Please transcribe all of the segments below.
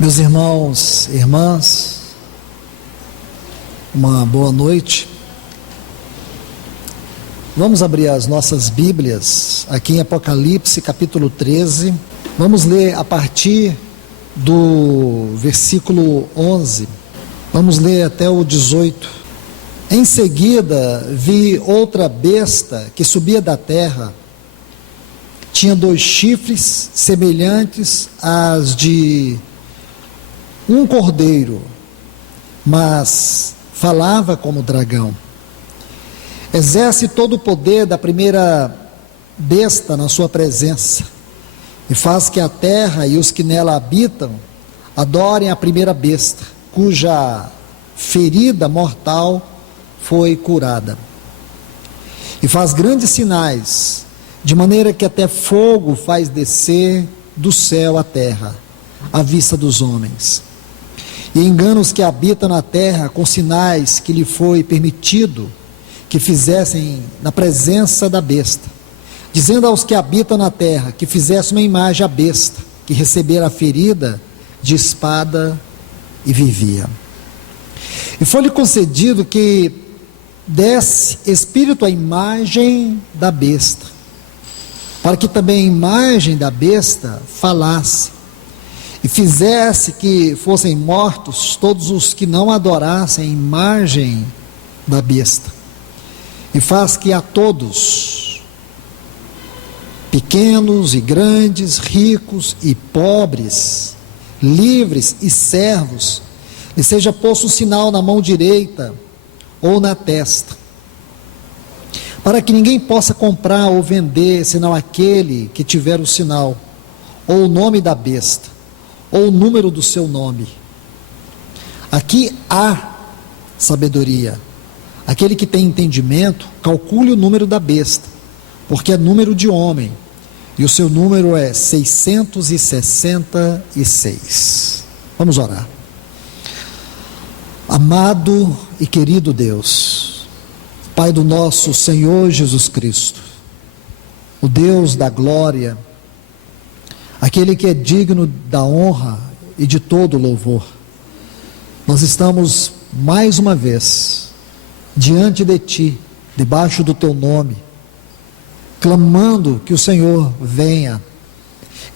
Meus irmãos e irmãs, uma boa noite. Vamos abrir as nossas Bíblias aqui em Apocalipse, capítulo 13. Vamos ler a partir do versículo 11. Vamos ler até o 18. Em seguida, vi outra besta que subia da terra. Tinha 2 chifres semelhantes às de um cordeiro, mas falava como dragão. Exerce todo o poder da primeira besta na sua presença, e faz que a terra e os que nela habitam adorem a primeira besta, cuja ferida mortal foi curada. E faz grandes sinais, de maneira que até fogo faz descer do céu à terra, à vista dos homens. E engana os que habitam na terra com sinais que lhe foi permitido que fizessem na presença da besta, dizendo aos que habitam na terra que fizesse uma imagem à besta, que recebera a ferida de espada e vivia. E foi-lhe concedido que desse espírito à imagem da besta, para que também a imagem da besta falasse, e fizesse que fossem mortos todos os que não adorassem a imagem da besta. E faz que a todos, pequenos e grandes, ricos e pobres, livres e servos, lhe seja posto um sinal na mão direita ou na testa, para que ninguém possa comprar ou vender, senão aquele que tiver o sinal, ou o nome da besta, ou o número do seu nome. Aqui há sabedoria. Aquele que tem entendimento, calcule o número da besta, porque é número de homem, e o seu número é 666. Vamos orar. Amado e querido Deus, Pai do nosso Senhor Jesus Cristo, o Deus da glória, aquele que é digno da honra e de todo louvor, nós estamos mais uma vez diante de Ti, debaixo do Teu nome, clamando que o Senhor venha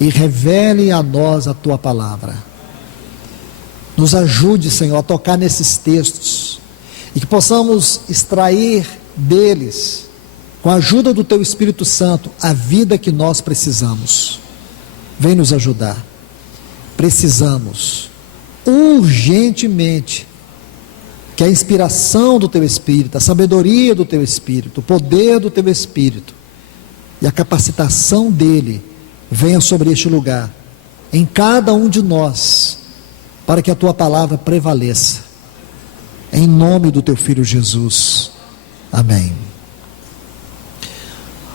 e revele a nós a Tua palavra. Nos ajude, Senhor, a tocar nesses textos, e que possamos extrair deles, com a ajuda do Teu Espírito Santo, a vida que nós precisamos. Vem nos ajudar. Precisamos urgentemente que a inspiração do Teu Espírito, a sabedoria do Teu Espírito, o poder do Teu Espírito e a capacitação dele venha sobre este lugar, em cada um de nós, para que a Tua palavra prevaleça, em nome do Teu Filho Jesus. Amém.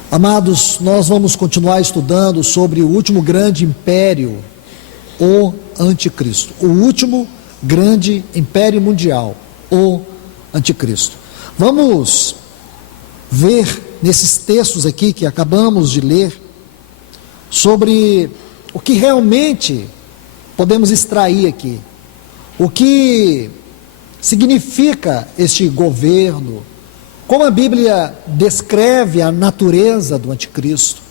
Amados, nós vamos continuar estudando sobre o último grande império, o Anticristo. O último grande império mundial, o Anticristo. Vamos ver nesses textos aqui que acabamos de ler, sobre o que realmente podemos extrair aqui. O que significa este governo, como a Bíblia descreve a natureza do Anticristo.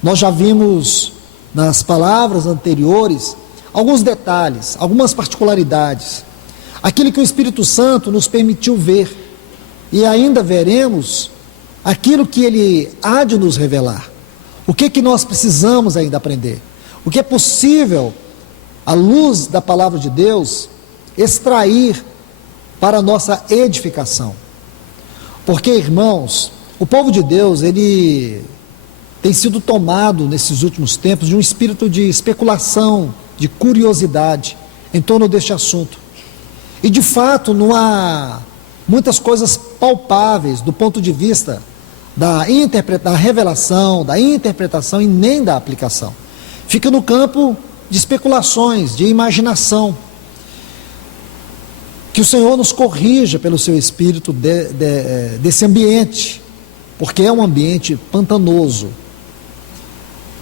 Nós já vimos nas palavras anteriores alguns detalhes, algumas particularidades, aquilo que o Espírito Santo nos permitiu ver, e ainda veremos aquilo que Ele há de nos revelar. O que nós precisamos ainda aprender, o que é possível, à luz da palavra de Deus, extrair para a nossa edificação. Porque, irmãos, o povo de Deus, ele tem sido tomado nesses últimos tempos de um espírito de especulação, de curiosidade em torno deste assunto. E de fato não há muitas coisas palpáveis do ponto de vista da revelação, da interpretação e nem da aplicação. Fica no campo de especulações, de imaginação. Que o Senhor nos corrija pelo seu Espírito desse ambiente, porque é um ambiente pantanoso.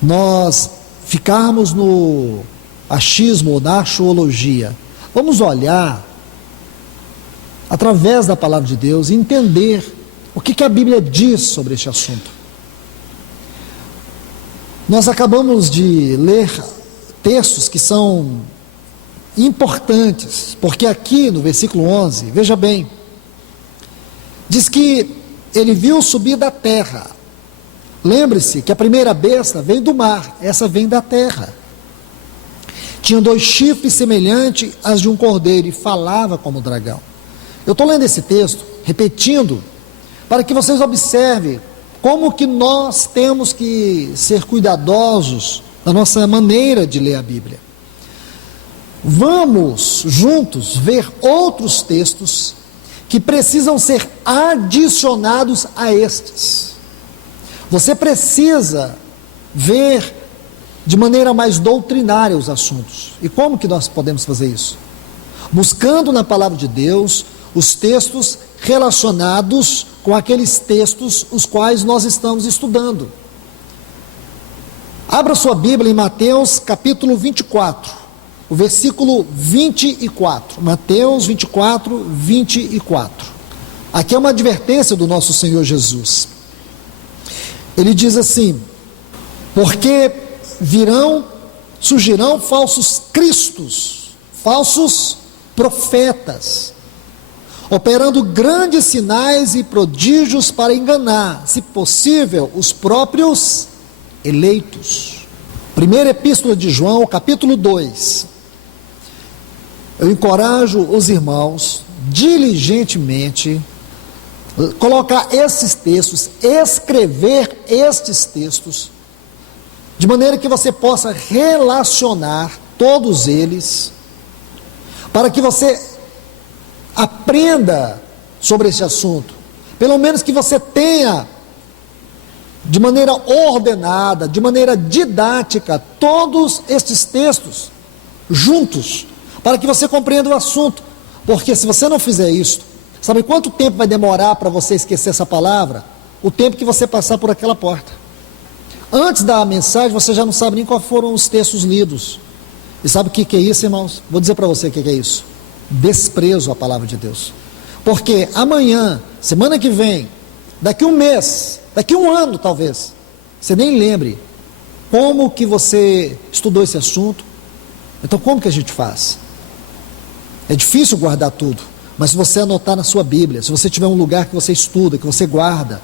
Nós ficarmos no achismo ou na axiologia. Vamos olhar através da palavra de Deus e entender o que a Bíblia diz sobre este assunto. Nós acabamos de ler textos que são importantes, porque aqui no versículo 11, veja bem, diz que ele viu subir da terra. Lembre-se que a primeira besta vem do mar, essa vem da terra. Tinha 2 chifres semelhantes às de um cordeiro e falava como dragão. Eu estou lendo esse texto, repetindo, para que vocês observem como que nós temos que ser cuidadosos na nossa maneira de ler a Bíblia. Vamos juntos ver outros textos que precisam ser adicionados a estes. Você precisa ver de maneira mais doutrinária os assuntos. E como que nós podemos fazer isso? Buscando na palavra de Deus os textos relacionados com aqueles textos os quais nós estamos estudando. Abra sua Bíblia em Mateus capítulo 24, o versículo 24. Mateus 24, 24. Aqui é uma advertência do nosso Senhor Jesus. Ele diz assim: porque surgirão falsos cristos, falsos profetas, operando grandes sinais e prodígios para enganar, se possível, os próprios eleitos. Primeira Epístola de João, capítulo 2. Eu encorajo os irmãos diligentemente colocar esses textos, escrever estes textos, de maneira que você possa relacionar todos eles, para que você aprenda sobre esse assunto, pelo menos que você tenha, de maneira ordenada, de maneira didática, todos estes textos juntos, para que você compreenda o assunto, porque se você não fizer isso, sabe quanto tempo vai demorar para você esquecer essa palavra? O tempo que você passar por aquela porta. Antes da mensagem, você já não sabe nem quais foram os textos lidos. E sabe o que é isso, irmãos? Vou dizer para você o que é isso. Desprezo à palavra de Deus. Porque amanhã, semana que vem, daqui um mês, daqui um ano talvez, você nem lembre como que você estudou esse assunto. Então como que a gente faz? É difícil guardar tudo, mas se você anotar na sua Bíblia, se você tiver um lugar que você estuda, que você guarda,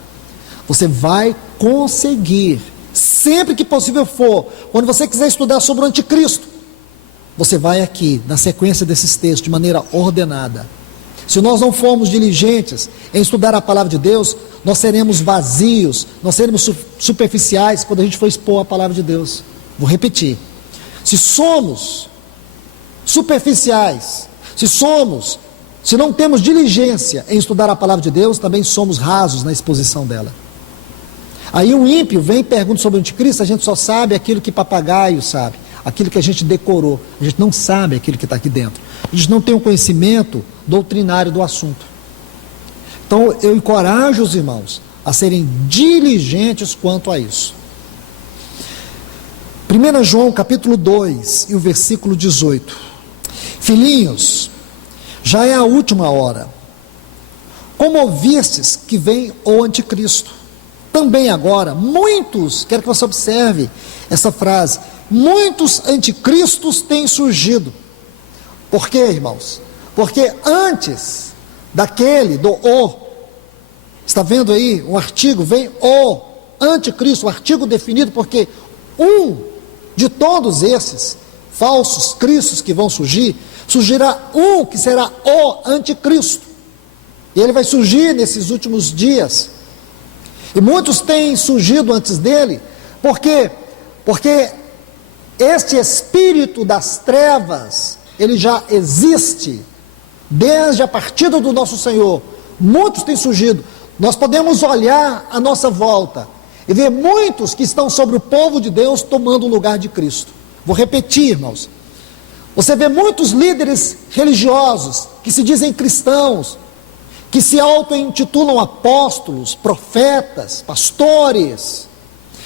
você vai conseguir, sempre que possível for, quando você quiser estudar sobre o anticristo, você vai aqui, na sequência desses textos, de maneira ordenada. Se nós não formos diligentes em estudar a palavra de Deus, nós seremos vazios, nós seremos superficiais quando a gente for expor a palavra de Deus. Vou repetir. Se somos superficiais, se não temos diligência em estudar a palavra de Deus, também somos rasos na exposição dela. Aí um ímpio vem e pergunta sobre o anticristo, a gente só sabe aquilo que papagaio sabe, aquilo que a gente decorou, a gente não sabe aquilo que está aqui dentro, a gente não tem um conhecimento doutrinário do assunto. Então eu encorajo os irmãos a serem diligentes quanto a isso. 1 João capítulo 2 e o versículo 18. Filhinhos, já é a última hora. Como ouvistes que vem o anticristo, também agora muitos, quero que você observe essa frase, muitos anticristos têm surgido. Por quê, irmãos? Porque antes daquele do o, está vendo aí um artigo, vem o anticristo, o artigo definido, porque um de todos esses falsos cristos que vão surgir, surgirá um que será o anticristo, e ele vai surgir nesses últimos dias, e muitos têm surgido antes dele. Por quê? Porque este espírito das trevas, ele já existe desde a partida do nosso Senhor. Muitos têm surgido. Nós podemos olhar à nossa volta e ver muitos que estão sobre o povo de Deus tomando o lugar de Cristo. Vou repetir, irmãos. Você vê muitos líderes religiosos que se dizem cristãos, que se auto-intitulam apóstolos, profetas, pastores.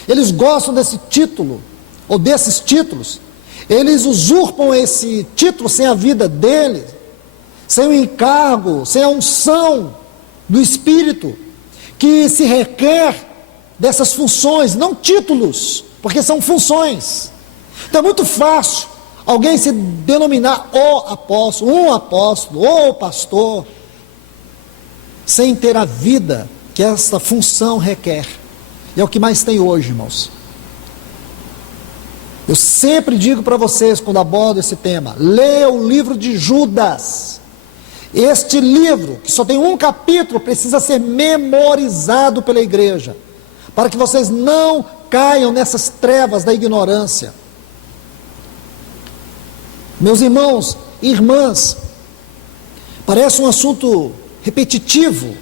Eles gostam desse título, ou desses títulos, Eles usurpam esse título sem a vida deles, sem o encargo, sem a unção do Espírito, que se requer dessas funções, não títulos, porque são funções. Então é muito fácil alguém se denominar o apóstolo, ou pastor, sem ter a vida que essa função requer. E é o que mais tem hoje, irmãos. Eu sempre digo para vocês, quando abordo esse tema, leia o livro de Judas. Este livro, que só tem um capítulo, precisa ser memorizado pela igreja, para que vocês não caiam nessas trevas da ignorância. Meus irmãos e irmãs, parece um assunto repetitivo,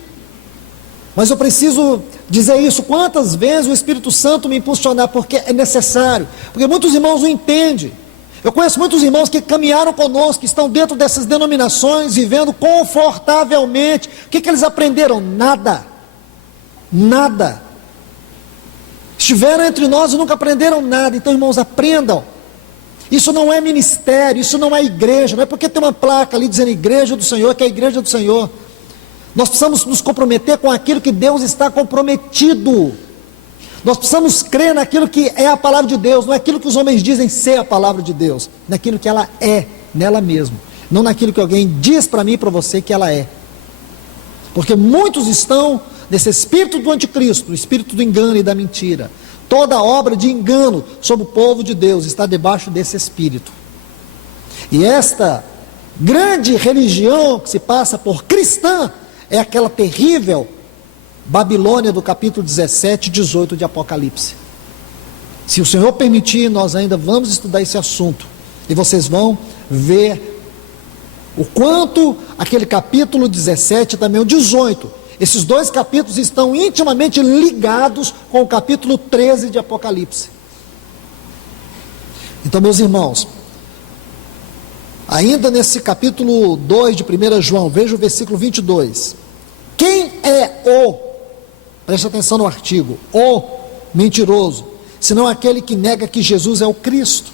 mas eu preciso dizer isso quantas vezes o Espírito Santo me impulsionar, porque é necessário, porque muitos irmãos não entendem. Eu conheço muitos irmãos que caminharam conosco, que estão dentro dessas denominações, vivendo confortavelmente. O que eles aprenderam? Nada. Estiveram entre nós e nunca aprenderam nada. Então, irmãos, aprendam. Isso não é ministério, isso não é igreja, não é porque tem uma placa ali dizendo igreja do Senhor, que é a igreja do Senhor. Nós precisamos nos comprometer com aquilo que Deus está comprometido. Nós precisamos crer naquilo que é a palavra de Deus, não é aquilo que os homens dizem ser a palavra de Deus, naquilo que ela é, nela mesma, não naquilo que alguém diz para mim e para você que ela é. Porque muitos estão nesse espírito do anticristo, no espírito do engano e da mentira. Toda obra de engano sobre o povo de Deus está debaixo desse espírito. E esta grande religião que se passa por cristã é aquela terrível Babilônia do capítulo 17 e 18 de Apocalipse. Se o Senhor permitir, nós ainda vamos estudar esse assunto, e vocês vão ver o quanto aquele capítulo 17 e também o 18, esses dois capítulos estão intimamente ligados com o capítulo 13 de Apocalipse. Então, meus irmãos, ainda nesse capítulo 2 de 1 João, veja o versículo 22. Quem é preste atenção no artigo, o mentiroso, senão aquele que nega que Jesus é o Cristo?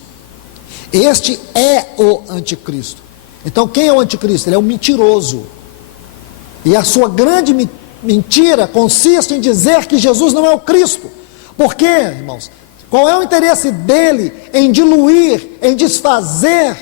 Este é o anticristo. Então, quem é o anticristo? Ele é um mentiroso. E a sua grande mentira consiste em dizer que Jesus não é o Cristo. Por quê, irmãos? Qual é o interesse dele em diluir, em desfazer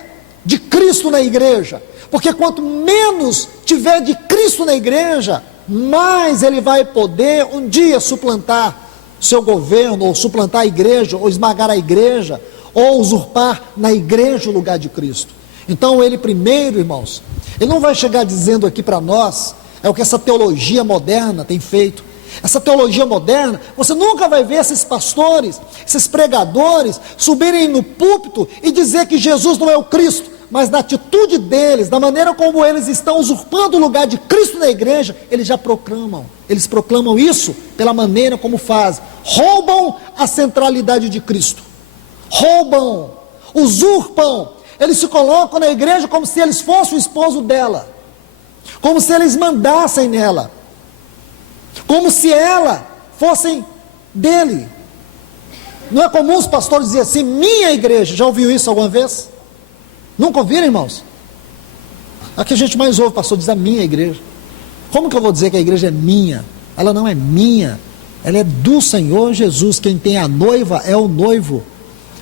de Cristo na igreja? Porque quanto menos tiver de Cristo na igreja, mais ele vai poder um dia suplantar seu governo, ou suplantar a igreja, ou esmagar a igreja, ou usurpar na igreja o lugar de Cristo. Então ele primeiro, irmãos, ele não vai chegar dizendo aqui para nós, é o que essa teologia moderna tem feito. Essa teologia moderna, você nunca vai ver esses pastores, esses pregadores subirem no púlpito e dizer que Jesus não é o Cristo, mas na atitude deles, da maneira como eles estão usurpando o lugar de Cristo na igreja, eles já proclamam, eles proclamam isso pela maneira como fazem, roubam a centralidade de Cristo, roubam, usurpam, eles se colocam na igreja como se eles fossem o esposo dela, como se eles mandassem nela, como se ela fossem dele. Não é comum os pastores dizer assim, minha igreja? Já ouviu isso alguma vez? Nunca ouviram, irmãos? Aqui a gente mais ouve o pastor dizer a minha igreja. Como que eu vou dizer que a igreja é minha? Ela não é minha, ela é do Senhor Jesus. Quem tem a noiva é o noivo.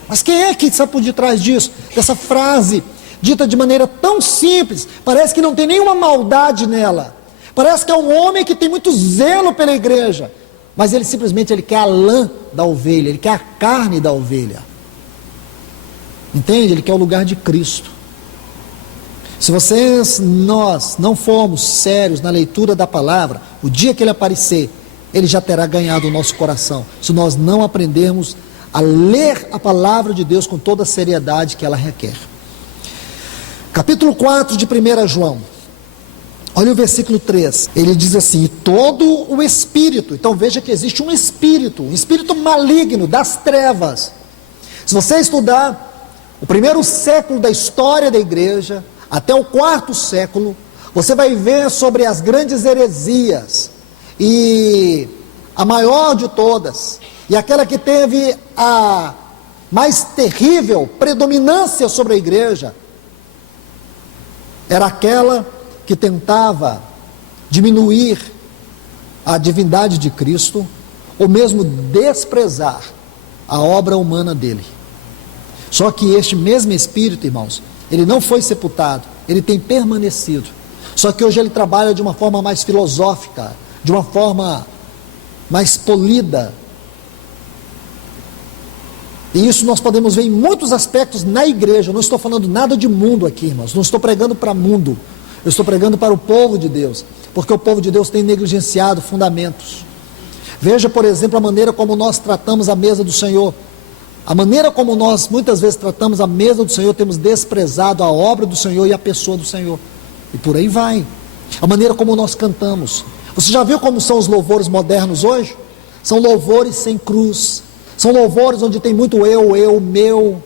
Mas quem é que está por detrás disso? Dessa frase dita de maneira tão simples, parece que não tem nenhuma maldade nela. Parece que é um homem que tem muito zelo pela igreja, mas ele simplesmente quer a lã da ovelha, ele quer a carne da ovelha. Entende? Ele quer o lugar de Cristo. Se nós não formos sérios na leitura da palavra, o dia que ele aparecer, ele já terá ganhado o nosso coração. Se nós não aprendermos a ler a palavra de Deus com toda a seriedade que ela requer. Capítulo 4 de 1 João. Olha o versículo 3, ele diz assim, e todo o espírito, então veja que existe um espírito maligno das trevas. Se você estudar o primeiro século da história da igreja, até o quarto século, você vai ver sobre as grandes heresias, e a maior de todas, e aquela que teve a mais terrível predominância sobre a igreja era aquela que tentava diminuir a divindade de Cristo, ou mesmo desprezar a obra humana dele. Só que este mesmo Espírito, irmãos, ele não foi sepultado, ele tem permanecido. Só que hoje ele trabalha de uma forma mais filosófica, de uma forma mais polida. E isso nós podemos ver em muitos aspectos na igreja. Eu não estou falando nada de mundo aqui, irmãos. Não estou pregando para mundo. Eu estou pregando para o povo de Deus. Porque o povo de Deus tem negligenciado fundamentos. Veja, por exemplo, a maneira como nós tratamos a mesa do Senhor. A maneira como nós muitas vezes tratamos a mesa do Senhor, temos desprezado a obra do Senhor e a pessoa do Senhor. E por aí vai. A maneira como nós cantamos. Você já viu como são os louvores modernos hoje? São louvores sem cruz. São louvores onde tem muito eu, meu,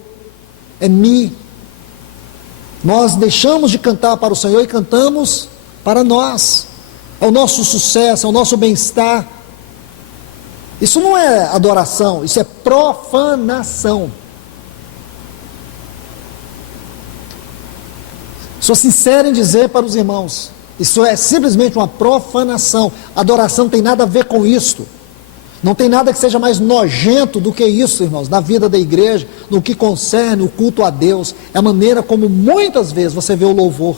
é mi. Nós deixamos de cantar para o Senhor e cantamos para nós. É o nosso sucesso, é o nosso bem-estar. Isso não é adoração, isso é profanação. Sou sincero em dizer para os irmãos, isso é simplesmente uma profanação. Adoração não tem nada a ver com isto. Não tem nada que seja mais nojento do que isso, irmãos, na vida da igreja, no que concerne o culto a Deus. É a maneira como muitas vezes você vê o louvor.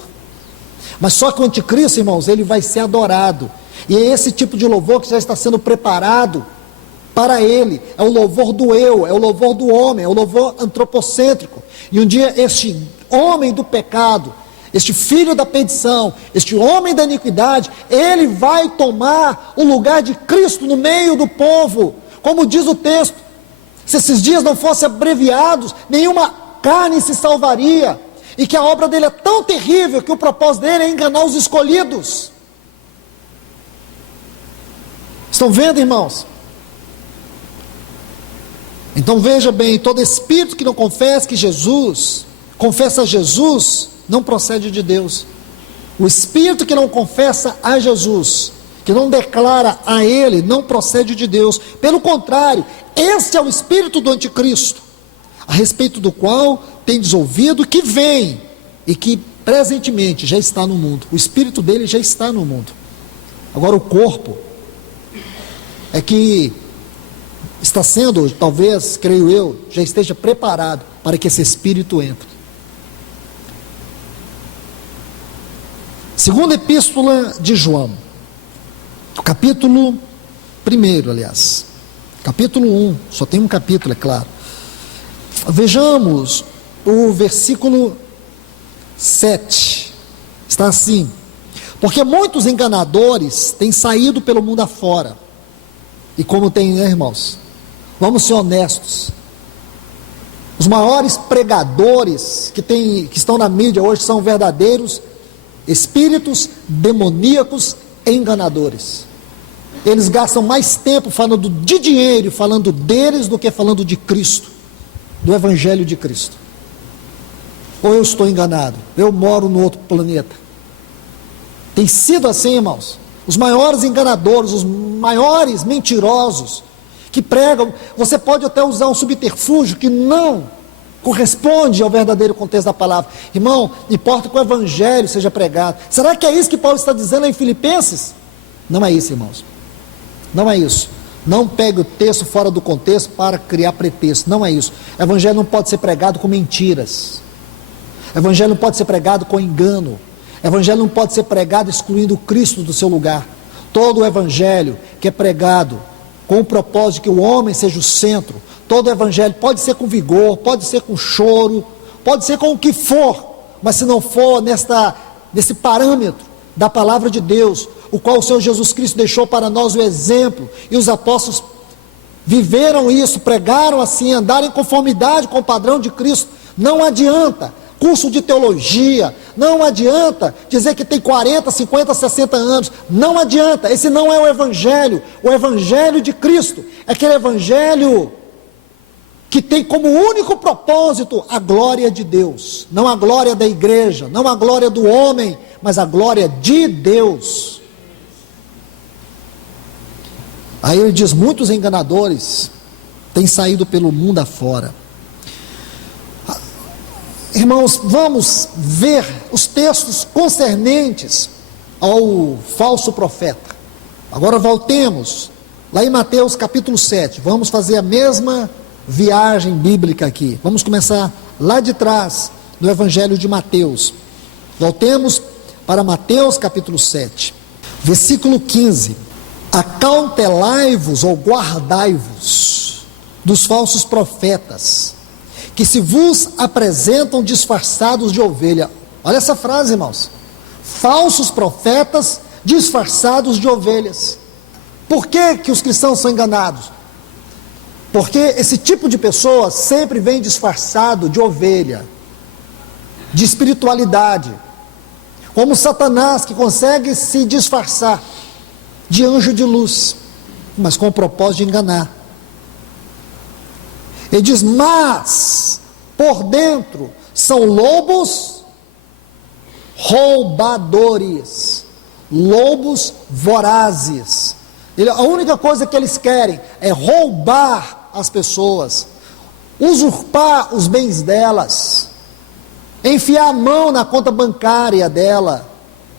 Mas só que o anticristo, irmãos, ele vai ser adorado. E é esse tipo de louvor que já está sendo preparado para ele. É o louvor do eu, é o louvor do homem, é o louvor antropocêntrico. E um dia este homem do pecado, este filho da perdição, este homem da iniquidade, ele vai tomar o lugar de Cristo no meio do povo. Como diz o texto, se esses dias não fossem abreviados, nenhuma carne se salvaria. E que a obra dele é tão terrível que o propósito dele é enganar os escolhidos. Estão vendo, irmãos? Então veja bem, todo espírito que não confessa Jesus, não procede de Deus. O espírito que não confessa a Jesus, que não declara a Ele, não procede de Deus. Pelo contrário, este é o espírito do anticristo, a respeito do qual tendes ouvido que vem, e que presentemente já está no mundo. O espírito dele já está no mundo. Agora o corpo é que está sendo, talvez, creio eu, já esteja preparado para que esse espírito entre. Segunda epístola de João, capítulo 1, aliás, capítulo 1, só tem um capítulo, é claro. Vejamos o versículo 7, está assim: porque muitos enganadores têm saído pelo mundo afora. E como tem, né, irmãos? Vamos ser honestos. Os maiores pregadores que estão na mídia hoje são verdadeiros espíritos demoníacos enganadores. Eles gastam mais tempo falando de dinheiro, falando deles, do que falando de Cristo, do Evangelho de Cristo. Ou eu estou enganado? Eu moro no outro planeta. Tem sido assim, irmãos. Os maiores enganadores, os maiores mentirosos que pregam, você pode até usar um subterfúgio que não corresponde ao verdadeiro contexto da palavra. Irmão, importa que o Evangelho seja pregado. Será que é isso que Paulo está dizendo em Filipenses? Não é isso, irmãos. Não é isso. Não pegue o texto fora do contexto para criar pretexto. Não é isso. O Evangelho não pode ser pregado com mentiras. O Evangelho não pode ser pregado com engano. O Evangelho não pode ser pregado excluindo o Cristo do seu lugar. Todo o Evangelho que é pregado com o propósito de que o homem seja o centro, todo o Evangelho pode ser com vigor, pode ser com choro, pode ser com o que for, mas se não for nesse parâmetro da palavra de Deus, o qual o Senhor Jesus Cristo deixou para nós o exemplo, e os apóstolos viveram isso, pregaram assim, andaram em conformidade com o padrão de Cristo. Não adianta curso de teologia, não adianta dizer que tem 40, 50, 60 anos, não adianta. Esse não é o Evangelho de Cristo é aquele Evangelho que tem como único propósito a glória de Deus, não a glória da igreja, não a glória do homem, mas a glória de Deus. Aí ele diz, muitos enganadores têm saído pelo mundo afora. Irmãos, vamos ver os textos concernentes ao falso profeta. Agora voltemos lá em Mateus capítulo 7. Vamos fazer a mesma viagem bíblica aqui. Vamos começar lá de trás, no Evangelho de Mateus. Voltemos para Mateus capítulo 7, versículo 15. Acautelai-vos ou guardai-vos dos falsos profetas, que se vos apresentam disfarçados de ovelha. Olha essa frase, irmãos. Falsos profetas disfarçados de ovelhas. Por que os cristãos são enganados? Porque esse tipo de pessoa sempre vem disfarçado de ovelha, de espiritualidade, como Satanás, que consegue se disfarçar de anjo de luz, mas com o propósito de enganar. Ele diz: mas por dentro são lobos roubadores, lobos vorazes. A única coisa que eles querem é roubar as pessoas, usurpar os bens delas, enfiar a mão na conta bancária dela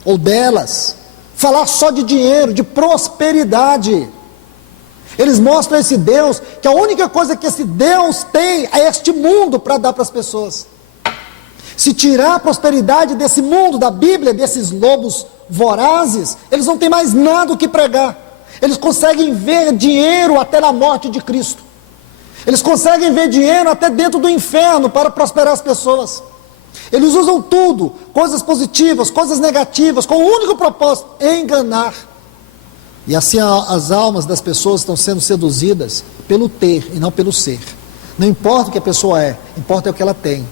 ou delas, falar só de dinheiro, de prosperidade. Eles mostram a esse Deus que a única coisa que esse Deus tem é este mundo para dar para as pessoas. Se tirar a prosperidade desse mundo, da Bíblia, desses lobos vorazes, eles não têm mais nada o que pregar. Eles conseguem ver dinheiro até na morte de Cristo. Eles conseguem ver dinheiro até dentro do inferno para prosperar as pessoas. Eles usam tudo, coisas positivas, coisas negativas, com o único propósito: enganar. E assim as almas das pessoas estão sendo seduzidas pelo ter e não pelo ser. Não importa o que a pessoa é, importa o que ela tem.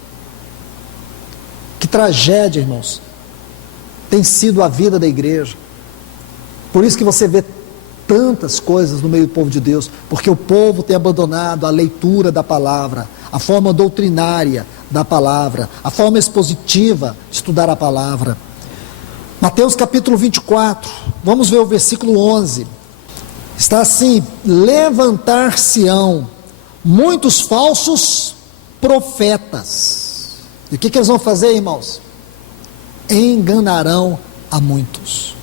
Que tragédia, irmãos, tem sido a vida da igreja. Por isso que você vê tantas coisas no meio do povo de Deus, porque o povo tem abandonado a leitura da palavra, a forma doutrinária da palavra, a forma expositiva de estudar a palavra. Mateus capítulo 24, vamos ver o versículo 11, está assim: levantar-se-ão muitos falsos profetas, e o que eles vão fazer, irmãos? Enganarão a muitos.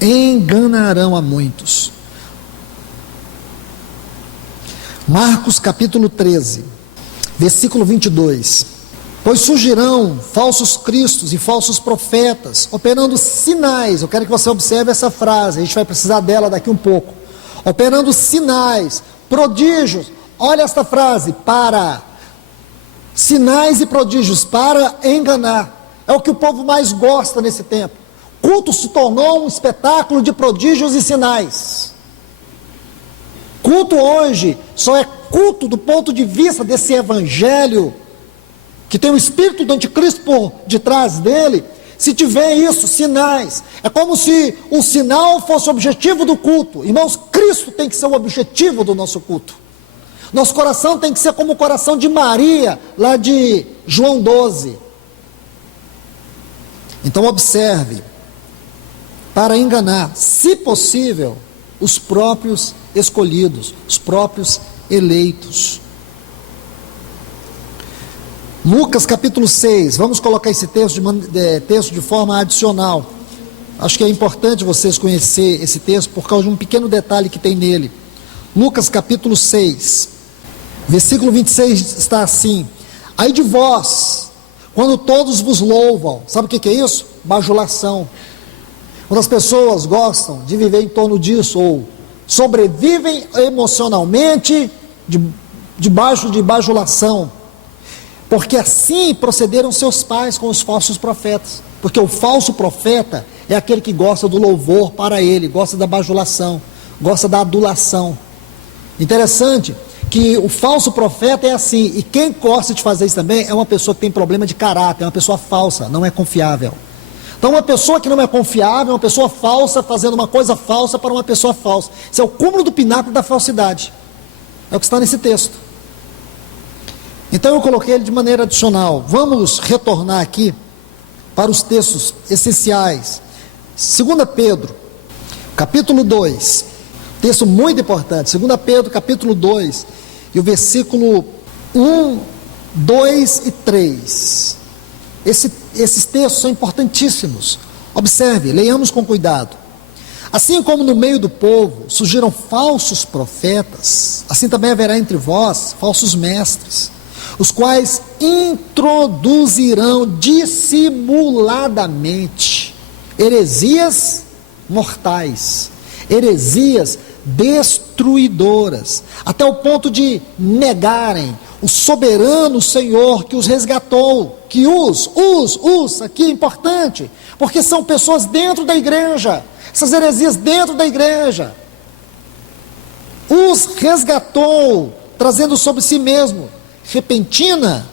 Enganarão a muitos. Marcos capítulo 13, versículo 22. Pois surgirão falsos cristos e falsos profetas, operando sinais. Eu quero que você observe essa frase, a gente vai precisar dela daqui um pouco. Operando sinais, prodígios. Olha esta frase: para. Sinais e prodígios, para enganar. É o que o povo mais gosta nesse tempo. Culto se tornou um espetáculo de prodígios e sinais. Culto hoje só é culto do ponto de vista desse evangelho, que tem o espírito do anticristo por detrás dele, se tiver isso, sinais. É como se o sinal fosse o objetivo do culto. Irmãos, Cristo tem que ser o objetivo do nosso culto. Nosso coração tem que ser como o coração de Maria, lá de João 12. Então observe: para enganar, se possível, os próprios escolhidos, os próprios eleitos. Lucas capítulo 6, vamos colocar esse texto de forma adicional. Acho que é importante vocês conhecerem esse texto por causa de um pequeno detalhe que tem nele. Lucas capítulo 6, versículo 26 está assim: ai de vós, quando todos vos louvam. Sabe o que é isso? Bajulação. Quando as pessoas gostam de viver em torno disso, ou sobrevivem emocionalmente debaixo de bajulação, porque assim procederam seus pais com os falsos profetas. Porque o falso profeta é aquele que gosta do louvor para ele, gosta da bajulação, gosta da adulação. Interessante que o falso profeta é assim, e quem gosta de fazer isso também é uma pessoa que tem problema de caráter, é uma pessoa falsa, não é confiável. Então uma pessoa que não é confiável, uma pessoa falsa, fazendo uma coisa falsa para uma pessoa falsa. Isso é o cúmulo do pináculo da falsidade. É o que está nesse texto. Então eu coloquei ele de maneira adicional. Vamos retornar aqui para os textos essenciais. 2 Pedro, capítulo 2. Texto muito importante. 2 Pedro, capítulo 2. E o versículo 1 2 e 3. Esses textos são importantíssimos. Observe, leiamos com cuidado. Assim como no meio do povo surgiram falsos profetas, assim também haverá entre vós falsos mestres, os quais introduzirão dissimuladamente heresias mortais, heresias destruidoras, até o ponto de negarem o soberano Senhor que os resgatou, que aqui é importante, porque são pessoas dentro da igreja, essas heresias dentro da igreja, os resgatou, trazendo sobre si repentina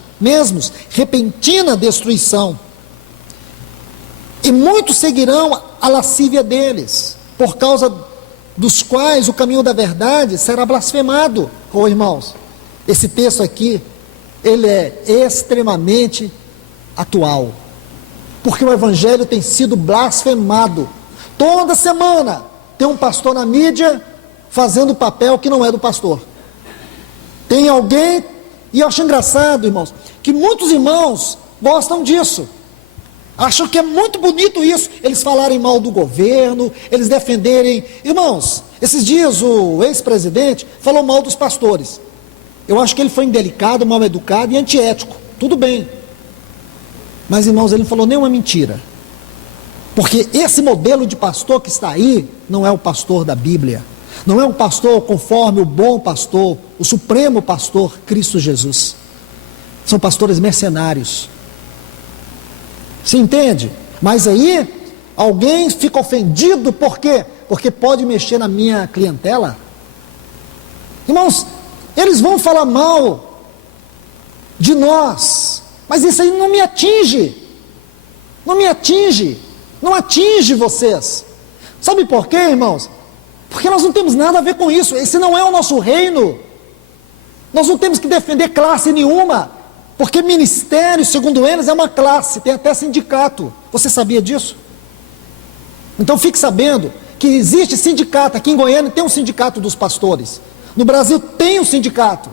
destruição, e muitos seguirão a lascívia deles, por causa dos quais o caminho da verdade será blasfemado. Irmãos, esse texto aqui, ele é extremamente atual, porque o evangelho tem sido blasfemado. Toda semana tem um pastor na mídia fazendo o papel que não é do pastor. Tem alguém, e eu acho engraçado, irmãos, que muitos irmãos gostam disso. Acham que é muito bonito isso, eles falarem mal do governo, eles defenderem. Irmãos, esses dias o ex-presidente falou mal dos pastores. Eu acho que ele foi indelicado, mal educado e antiético. Tudo bem. Mas, irmãos, ele não falou nenhuma mentira. Porque esse modelo de pastor que está aí não é o pastor da Bíblia. Não é um pastor conforme o bom pastor, o supremo pastor, Cristo Jesus. São pastores mercenários. Se entende? Mas aí, alguém fica ofendido, por quê? Porque pode mexer na minha clientela. Irmãos, eles vão falar mal de nós, mas isso aí não me atinge. Não me atinge. Não atinge vocês. Sabe por quê, irmãos? Porque nós não temos nada a ver com isso. Esse não é o nosso reino. Nós não temos que defender classe nenhuma, porque ministério, segundo eles, é uma classe, tem até sindicato. Você sabia disso? Então fique sabendo que existe sindicato. Aqui em Goiânia tem um sindicato dos pastores. No Brasil tem um sindicato.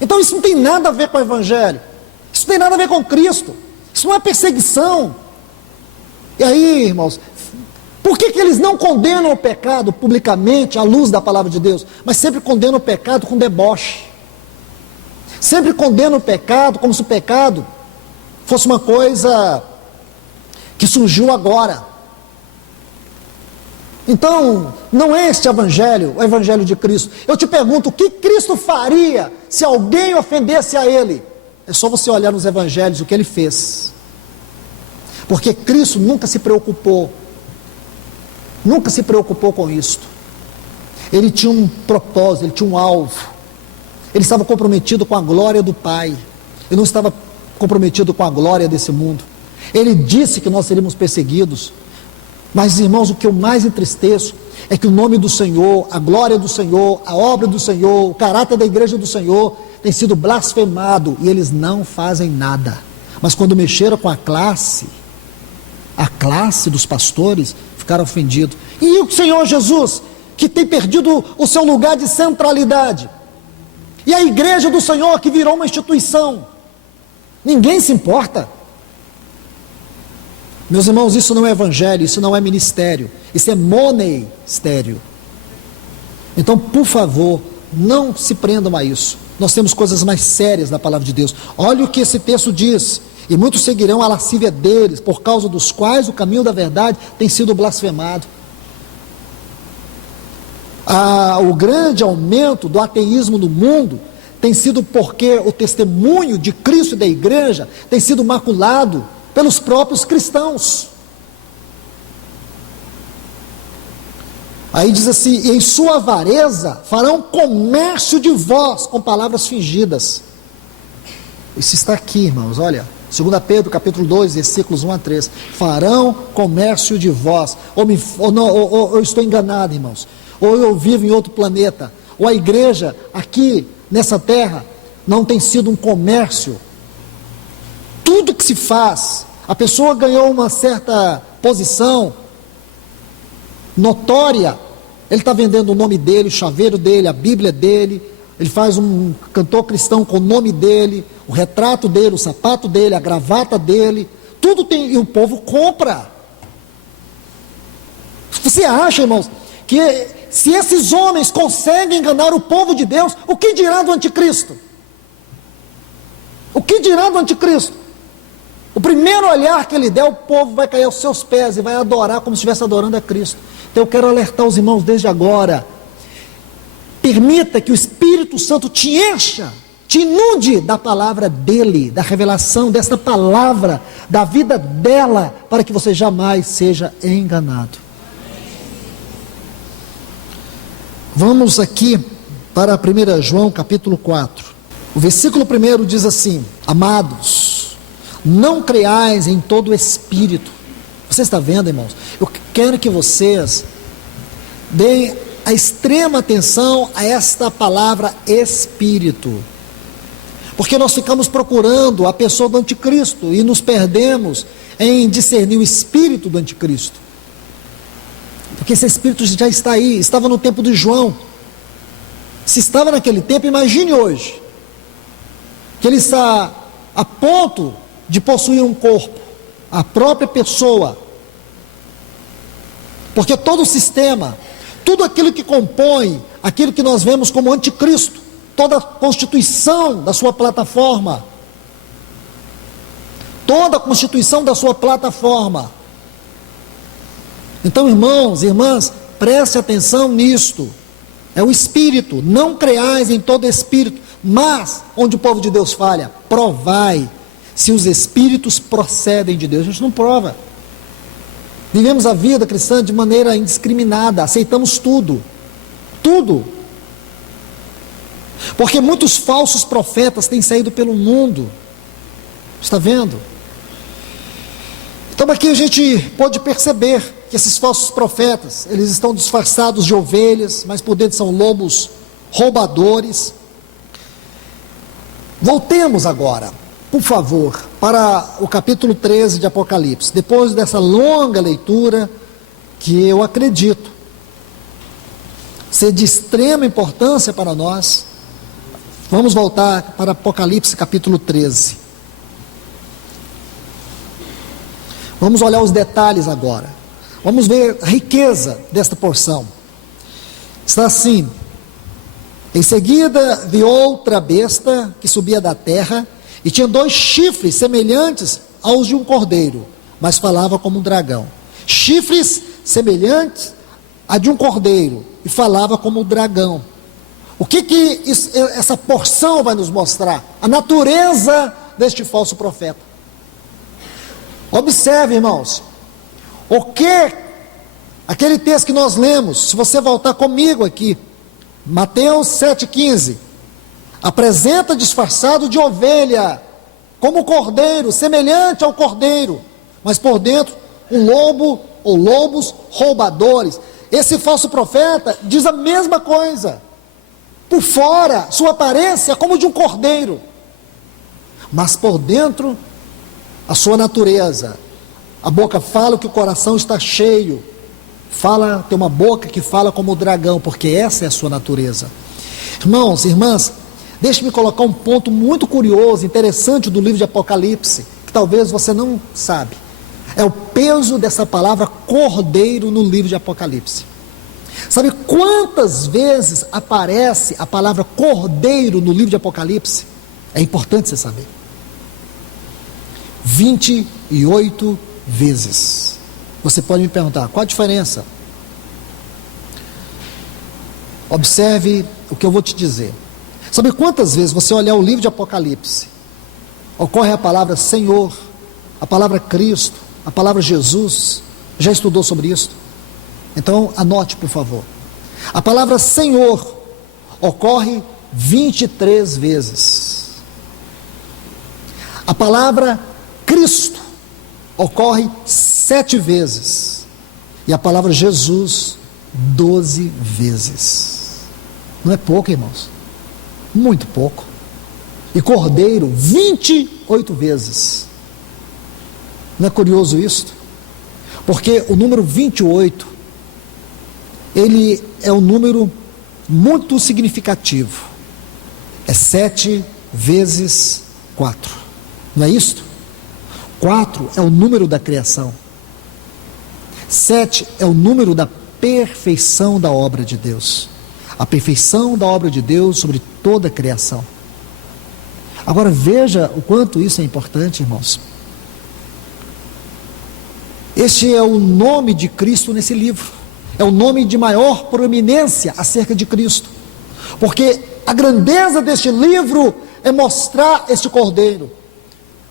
Então isso não tem nada a ver com o evangelho. Isso não tem nada a ver com Cristo. Isso não é perseguição. E aí, irmãos, por que eles não condenam o pecado publicamente à luz da palavra de Deus, mas sempre condenam o pecado com deboche? Sempre condenam o pecado como se o pecado fosse uma coisa que surgiu agora. Então, não é este evangelho, o evangelho de Cristo. Eu te pergunto, o que Cristo faria se alguém ofendesse a Ele? É só você olhar nos evangelhos o que Ele fez. Porque Cristo nunca se preocupou com isto. Ele tinha um propósito, ele tinha um alvo. Ele estava comprometido com a glória do Pai. Ele não estava comprometido com a glória desse mundo. Ele disse que nós seríamos perseguidos. Mas, irmãos, o que eu mais entristeço é que o nome do Senhor, a glória do Senhor, a obra do Senhor, o caráter da igreja do Senhor tem sido blasfemado e eles não fazem nada. Mas quando mexeram com a classe dos pastores, ficaram ofendidos. E o Senhor Jesus, que tem perdido o seu lugar de centralidade, e a igreja do Senhor, que virou uma instituição, ninguém se importa. Meus irmãos, isso não é evangelho, isso não é ministério, isso é monastério. Então, por favor, não se prendam a isso. Nós temos coisas mais sérias na palavra de Deus. Olha o que esse texto diz: e muitos seguirão a lascívia deles, por causa dos quais o caminho da verdade tem sido blasfemado. O grande aumento do ateísmo no mundo tem sido porque o testemunho de Cristo e da igreja tem sido maculado pelos próprios cristãos. Aí diz assim: e em sua avareza farão comércio de vós com palavras fingidas. Isso está aqui, irmãos, olha, 2 Pedro capítulo 2, versículos 1 a 3. Farão comércio de vós. Ou eu estou enganado, irmãos, ou eu vivo em outro planeta, ou a igreja aqui nessa terra não tem sido um comércio. Tudo que se faz, a pessoa ganhou uma certa posição notória, ele está vendendo o nome dele, o chaveiro dele, a Bíblia dele, ele faz um cantor cristão com o nome dele, o retrato dele, o sapato dele, a gravata dele, tudo tem, e o povo compra. Você acha, irmãos, que se esses homens conseguem enganar o povo de Deus, o que dirá do anticristo? O que dirá do anticristo? O primeiro olhar que ele der, o povo vai cair aos seus pés e vai adorar como se estivesse adorando a Cristo. Então eu quero alertar os irmãos desde agora. Permita que o Espírito Santo te encha, te inunde da palavra dele, da revelação dessa palavra, da vida dela, para que você jamais seja enganado. Vamos aqui para 1 João capítulo 4. O versículo 1 diz assim: amados, não creais em todo espírito. Você está vendo, irmãos? Eu quero que vocês deem a extrema atenção a esta palavra espírito. Porque nós ficamos procurando a pessoa do anticristo e nos perdemos em discernir o espírito do anticristo. Porque esse espírito já está aí, estava no tempo de João. Se estava naquele tempo, imagine hoje, que ele está a ponto de possuir um corpo, a própria pessoa. Porque todo o sistema, tudo aquilo que compõe, aquilo que nós vemos como anticristo, toda a constituição da sua plataforma, Então, irmãos e irmãs, preste atenção nisto. É o Espírito. Não creais em todo Espírito, mas, onde o povo de Deus falha, provai se os Espíritos procedem de Deus. A gente não prova. Vivemos a vida cristã de maneira indiscriminada, aceitamos tudo. Tudo. Porque muitos falsos profetas têm saído pelo mundo. Está vendo? Então aqui a gente pode perceber que esses falsos profetas, eles estão disfarçados de ovelhas, mas por dentro são lobos roubadores. Voltemos agora, por favor, para o capítulo 13 de Apocalipse. Depois dessa longa leitura, que eu acredito ser de extrema importância para nós, vamos voltar para Apocalipse capítulo 13. Vamos olhar os detalhes agora. Vamos ver a riqueza desta porção. Está assim: em seguida vi outra besta que subia da terra e tinha 2 chifres semelhantes aos de um cordeiro, mas falava como um dragão. Chifres semelhantes a de um cordeiro e falava como um dragão. O que essa porção vai nos mostrar? A natureza deste falso profeta. Observe, irmãos, o que aquele texto que nós lemos, se você voltar comigo aqui, Mateus 7,15, apresenta disfarçado de ovelha, como cordeiro, semelhante ao cordeiro, mas por dentro um lobo ou lobos roubadores. Esse falso profeta diz a mesma coisa. Por fora, sua aparência é como de um cordeiro, mas por dentro, a sua natureza. A boca fala que o coração está cheio. Tem uma boca que fala como o dragão, porque essa é a sua natureza. Irmãos e irmãs, deixe-me colocar um ponto muito curioso, interessante do livro de Apocalipse, que talvez você não sabe. É o peso dessa palavra cordeiro no livro de Apocalipse. Sabe quantas vezes aparece a palavra cordeiro no livro de Apocalipse? É importante você saber. 28 vezes. Você pode me perguntar, qual a diferença? Observe o que eu vou te dizer. Sabe quantas vezes você olhar o livro de Apocalipse, ocorre a palavra Senhor, a palavra Cristo, a palavra Jesus? Já estudou sobre isso? Então anote, por favor. A palavra Senhor ocorre 23 vezes. A palavra Cristo ocorre 7 vezes. E a palavra Jesus 12 vezes. Não é pouco, irmãos? Muito pouco. E cordeiro 28 vezes. Não é curioso isso? Porque o número 28, ele é um número muito significativo. É 7 vezes 4. Não é isto? 4 é o número da criação. 7 é o número da perfeição da obra de Deus. A perfeição da obra de Deus sobre toda a criação. Agora veja o quanto isso é importante, irmãos. Este é o nome de Cristo nesse livro. É o nome de maior proeminência acerca de Cristo. Porque a grandeza deste livro é mostrar este Cordeiro.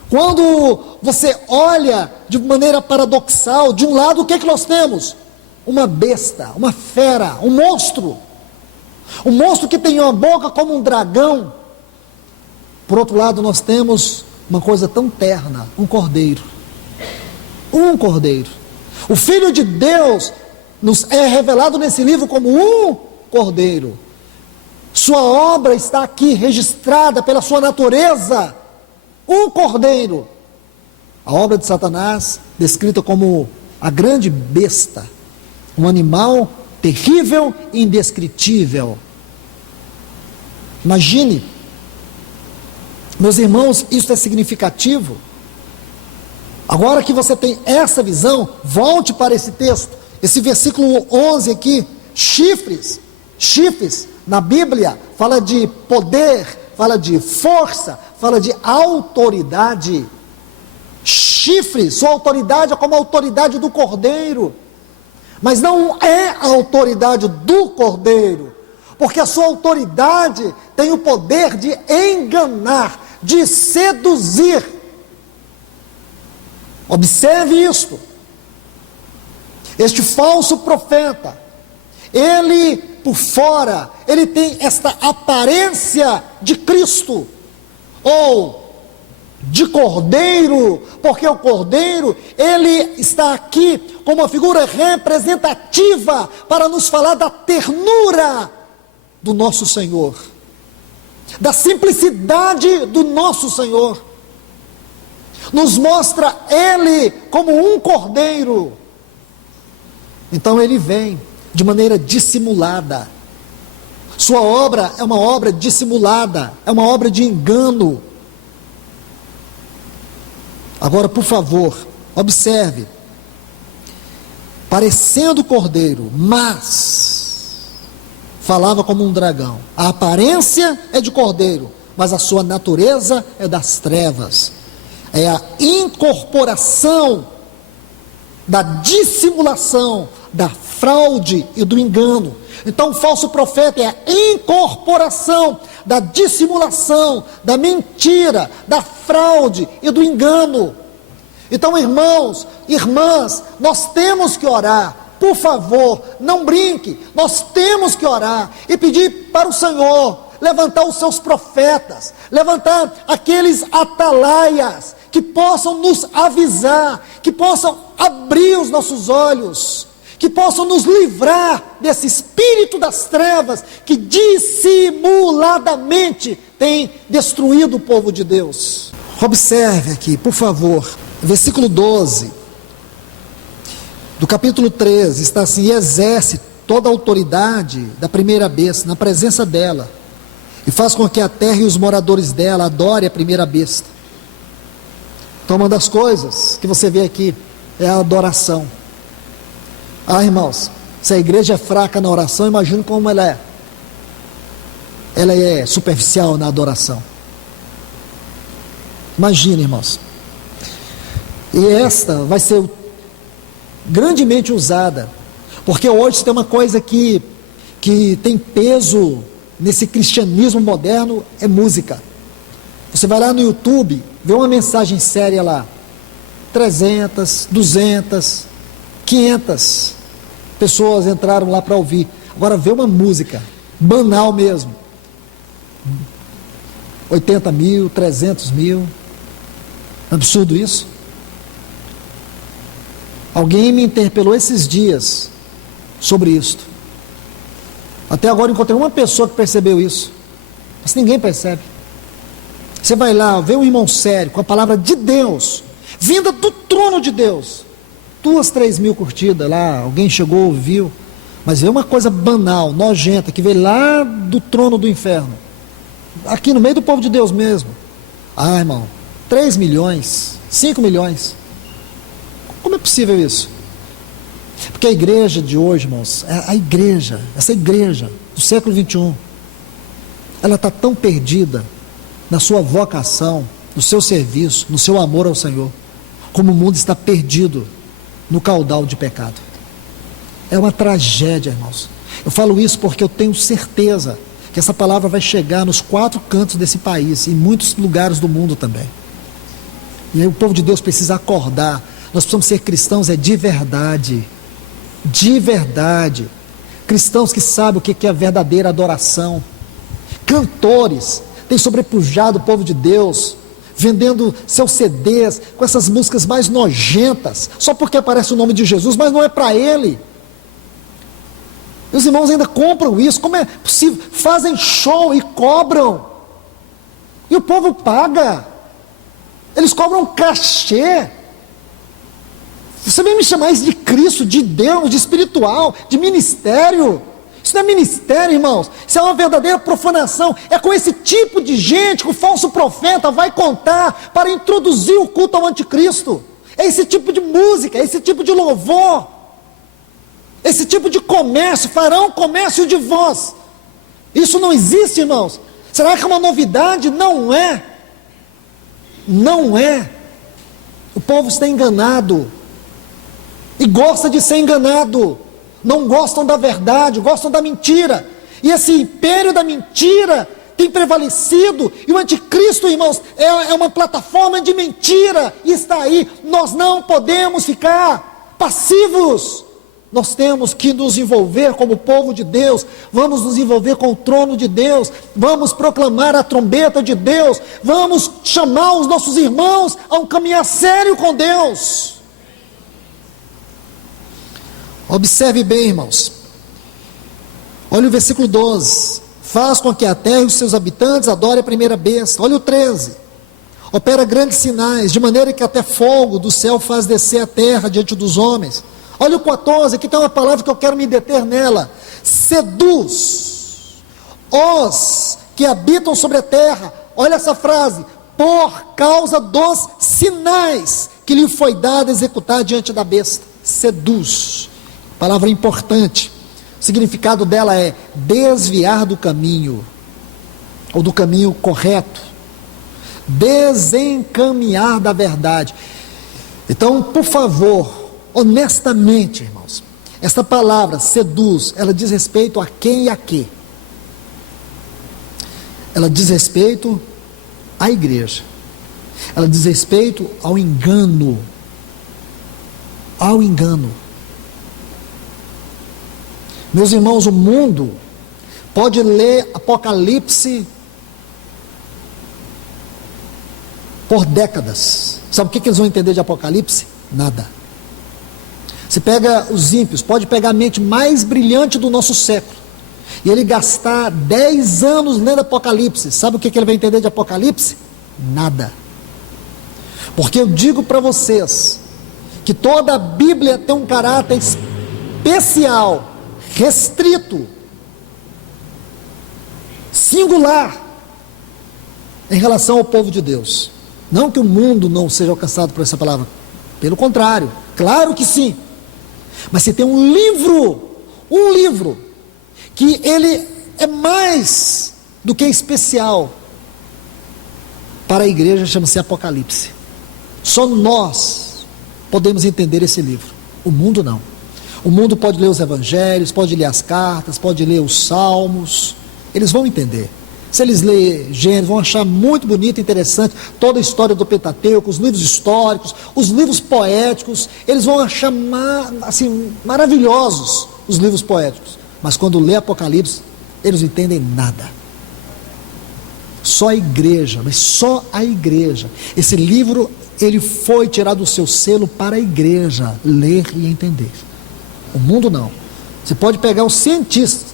Quando você olha de maneira paradoxal, de um lado o que é que nós temos? Uma besta, uma fera, um monstro. Um monstro que tem uma boca como um dragão. Por outro lado nós temos uma coisa tão terna, um cordeiro. Um cordeiro. O Filho de Deus nos é revelado nesse livro como um cordeiro. Sua obra está aqui registrada pela sua natureza. Um cordeiro. A obra de Satanás, descrita como a grande besta, um animal terrível e indescritível. Imagine, meus irmãos, isso é significativo. Agora que você tem essa visão, volte para esse texto, esse versículo 11 aqui, chifres, na Bíblia, fala de poder, fala de força, fala de autoridade. Chifres, sua autoridade é como a autoridade do cordeiro, mas não é a autoridade do cordeiro, porque a sua autoridade tem o poder de enganar, de seduzir. Observe isto. Este falso profeta, ele por fora, ele tem esta aparência de Cristo, ou de cordeiro, porque o cordeiro, ele está aqui como uma figura representativa para nos falar da ternura do nosso Senhor, da simplicidade do nosso Senhor. Nos mostra ele como um cordeiro. Então ele vem de maneira dissimulada. Sua obra é uma obra dissimulada, é uma obra de engano. Agora, por favor, observe. Parecendo cordeiro, mas falava como um dragão. A aparência é de cordeiro, mas a sua natureza é das trevas. É a incorporação da dissimulação, da fraude e do engano. Então o falso profeta é a incorporação da dissimulação, da mentira, da fraude e do engano. Então, irmãos, irmãs, nós temos que orar. Por favor, não brinque. Nós temos que orar e pedir para o Senhor levantar os seus profetas, levantar aqueles atalaias que possam nos avisar, que possam abrir os nossos olhos, que possam nos livrar desse espírito das trevas que dissimuladamente tem destruído o povo de Deus. Observe aqui, por favor, versículo 12 do capítulo 13, está assim: e exerce toda a autoridade da primeira besta na presença dela, e faz com que a terra e os moradores dela adorem a primeira besta. Então uma das coisas que você vê aqui é a adoração. Ah, irmãos, se a igreja é fraca na oração, imagina como ela é. Ela é superficial na adoração. Imagina, irmãos. E esta vai ser grandemente usada, porque hoje tem uma coisa que tem peso nesse cristianismo moderno, é música. Você vai lá no YouTube, vê uma mensagem séria lá, 300, 200, 500 pessoas entraram lá para ouvir. Agora vê uma música banal mesmo, 80 mil, 300 mil, absurdo isso. Alguém me interpelou esses dias sobre isto. Até agora encontrei uma pessoa que percebeu isso, mas ninguém percebe. Você vai lá, vê um irmão sério, com a palavra de Deus, vinda do trono de Deus, 2, 3 mil curtidas lá, alguém chegou, ouviu, mas vê uma coisa banal, nojenta, que veio lá do trono do inferno, aqui no meio do povo de Deus mesmo, Ah, irmão, 3 milhões, 5 milhões. Como é possível isso? Porque a igreja de hoje, irmãos, essa igreja do século 21, ela está tão perdida na sua vocação, no seu serviço, no seu amor ao Senhor, como o mundo está perdido no caudal de pecado. É uma tragédia, irmãos. Eu falo isso porque eu tenho certeza que essa palavra vai chegar nos 4 cantos desse país, em muitos lugares do mundo também. E aí o povo de Deus precisa acordar. Nós precisamos ser cristãos de verdade. De verdade. Cristãos que sabem o que é a verdadeira adoração. Cantores têm sobrepujado o povo de Deus, vendendo seus CDs com essas músicas mais nojentas, só porque aparece o nome de Jesus, mas não é para ele. Os irmãos ainda compram isso. Como é possível? Fazem show e cobram, e o povo paga. Eles cobram cachê. Você vem me chamar isso de Cristo, de Deus, de espiritual, de ministério? Isso não é ministério, irmãos. Isso é uma verdadeira profanação. É com esse tipo de gente que o falso profeta vai contar para introduzir o culto ao anticristo. É esse tipo de música, é esse tipo de louvor, esse tipo de comércio. Farão comércio de vós. Isso não existe, irmãos. Será que é uma novidade? Não é. Não é. O povo está enganado e gosta de ser enganado. Não gostam da verdade, gostam da mentira. E esse império da mentira tem prevalecido. E o anticristo, irmãos, é uma plataforma de mentira. E está aí. Nós não podemos ficar passivos. Nós temos que nos envolver como povo de Deus. Vamos nos envolver com o trono de Deus. Vamos proclamar a trombeta de Deus. Vamos chamar os nossos irmãos a um caminhar sério com Deus. Observe bem, irmãos. Olha o versículo 12. Faz com que a terra e os seus habitantes adorem a primeira besta. Olha o 13. Opera grandes sinais, de maneira que até fogo do céu faz descer a terra diante dos homens. Olha o 14, aqui tem uma palavra que eu quero me deter nela. Seduz os que habitam sobre a terra. Olha essa frase. Por causa dos sinais que lhe foi dado executar diante da besta. Seduz. Palavra importante. O significado dela é desviar do caminho, ou do caminho correto, desencaminhar da verdade. Então, por favor, honestamente, irmãos, esta palavra seduz, ela diz respeito a quem e a quê? Ela diz respeito à igreja. Ela diz respeito ao engano. Ao engano. Meus irmãos, o mundo pode ler Apocalipse por décadas. Sabe o que eles vão entender de Apocalipse? Nada. Você pega os ímpios, pode pegar a mente mais brilhante do nosso século, e ele gastar 10 anos lendo Apocalipse. Sabe o que ele vai entender de Apocalipse? Nada. Porque eu digo para vocês que toda a Bíblia tem um caráter especial, restrito, singular em relação ao povo de Deus. Não que o mundo não seja alcançado por essa palavra, pelo contrário, claro que sim. Mas você tem um livro que ele é mais do que especial para a igreja, chama-se Apocalipse. Só nós podemos entender esse livro, o mundo não. O mundo pode ler os evangelhos, pode ler as cartas, pode ler os salmos, eles vão entender. Se eles lerem Gênesis, vão achar muito bonito e interessante toda a história do Pentateuco, os livros históricos, os livros poéticos. Eles vão achar assim, maravilhosos os livros poéticos. Mas quando lê Apocalipse, eles não entendem nada. Só a igreja, mas só a igreja. Esse livro, ele foi tirado do seu selo para a igreja ler e entender. O mundo não. Você pode pegar os cientistas,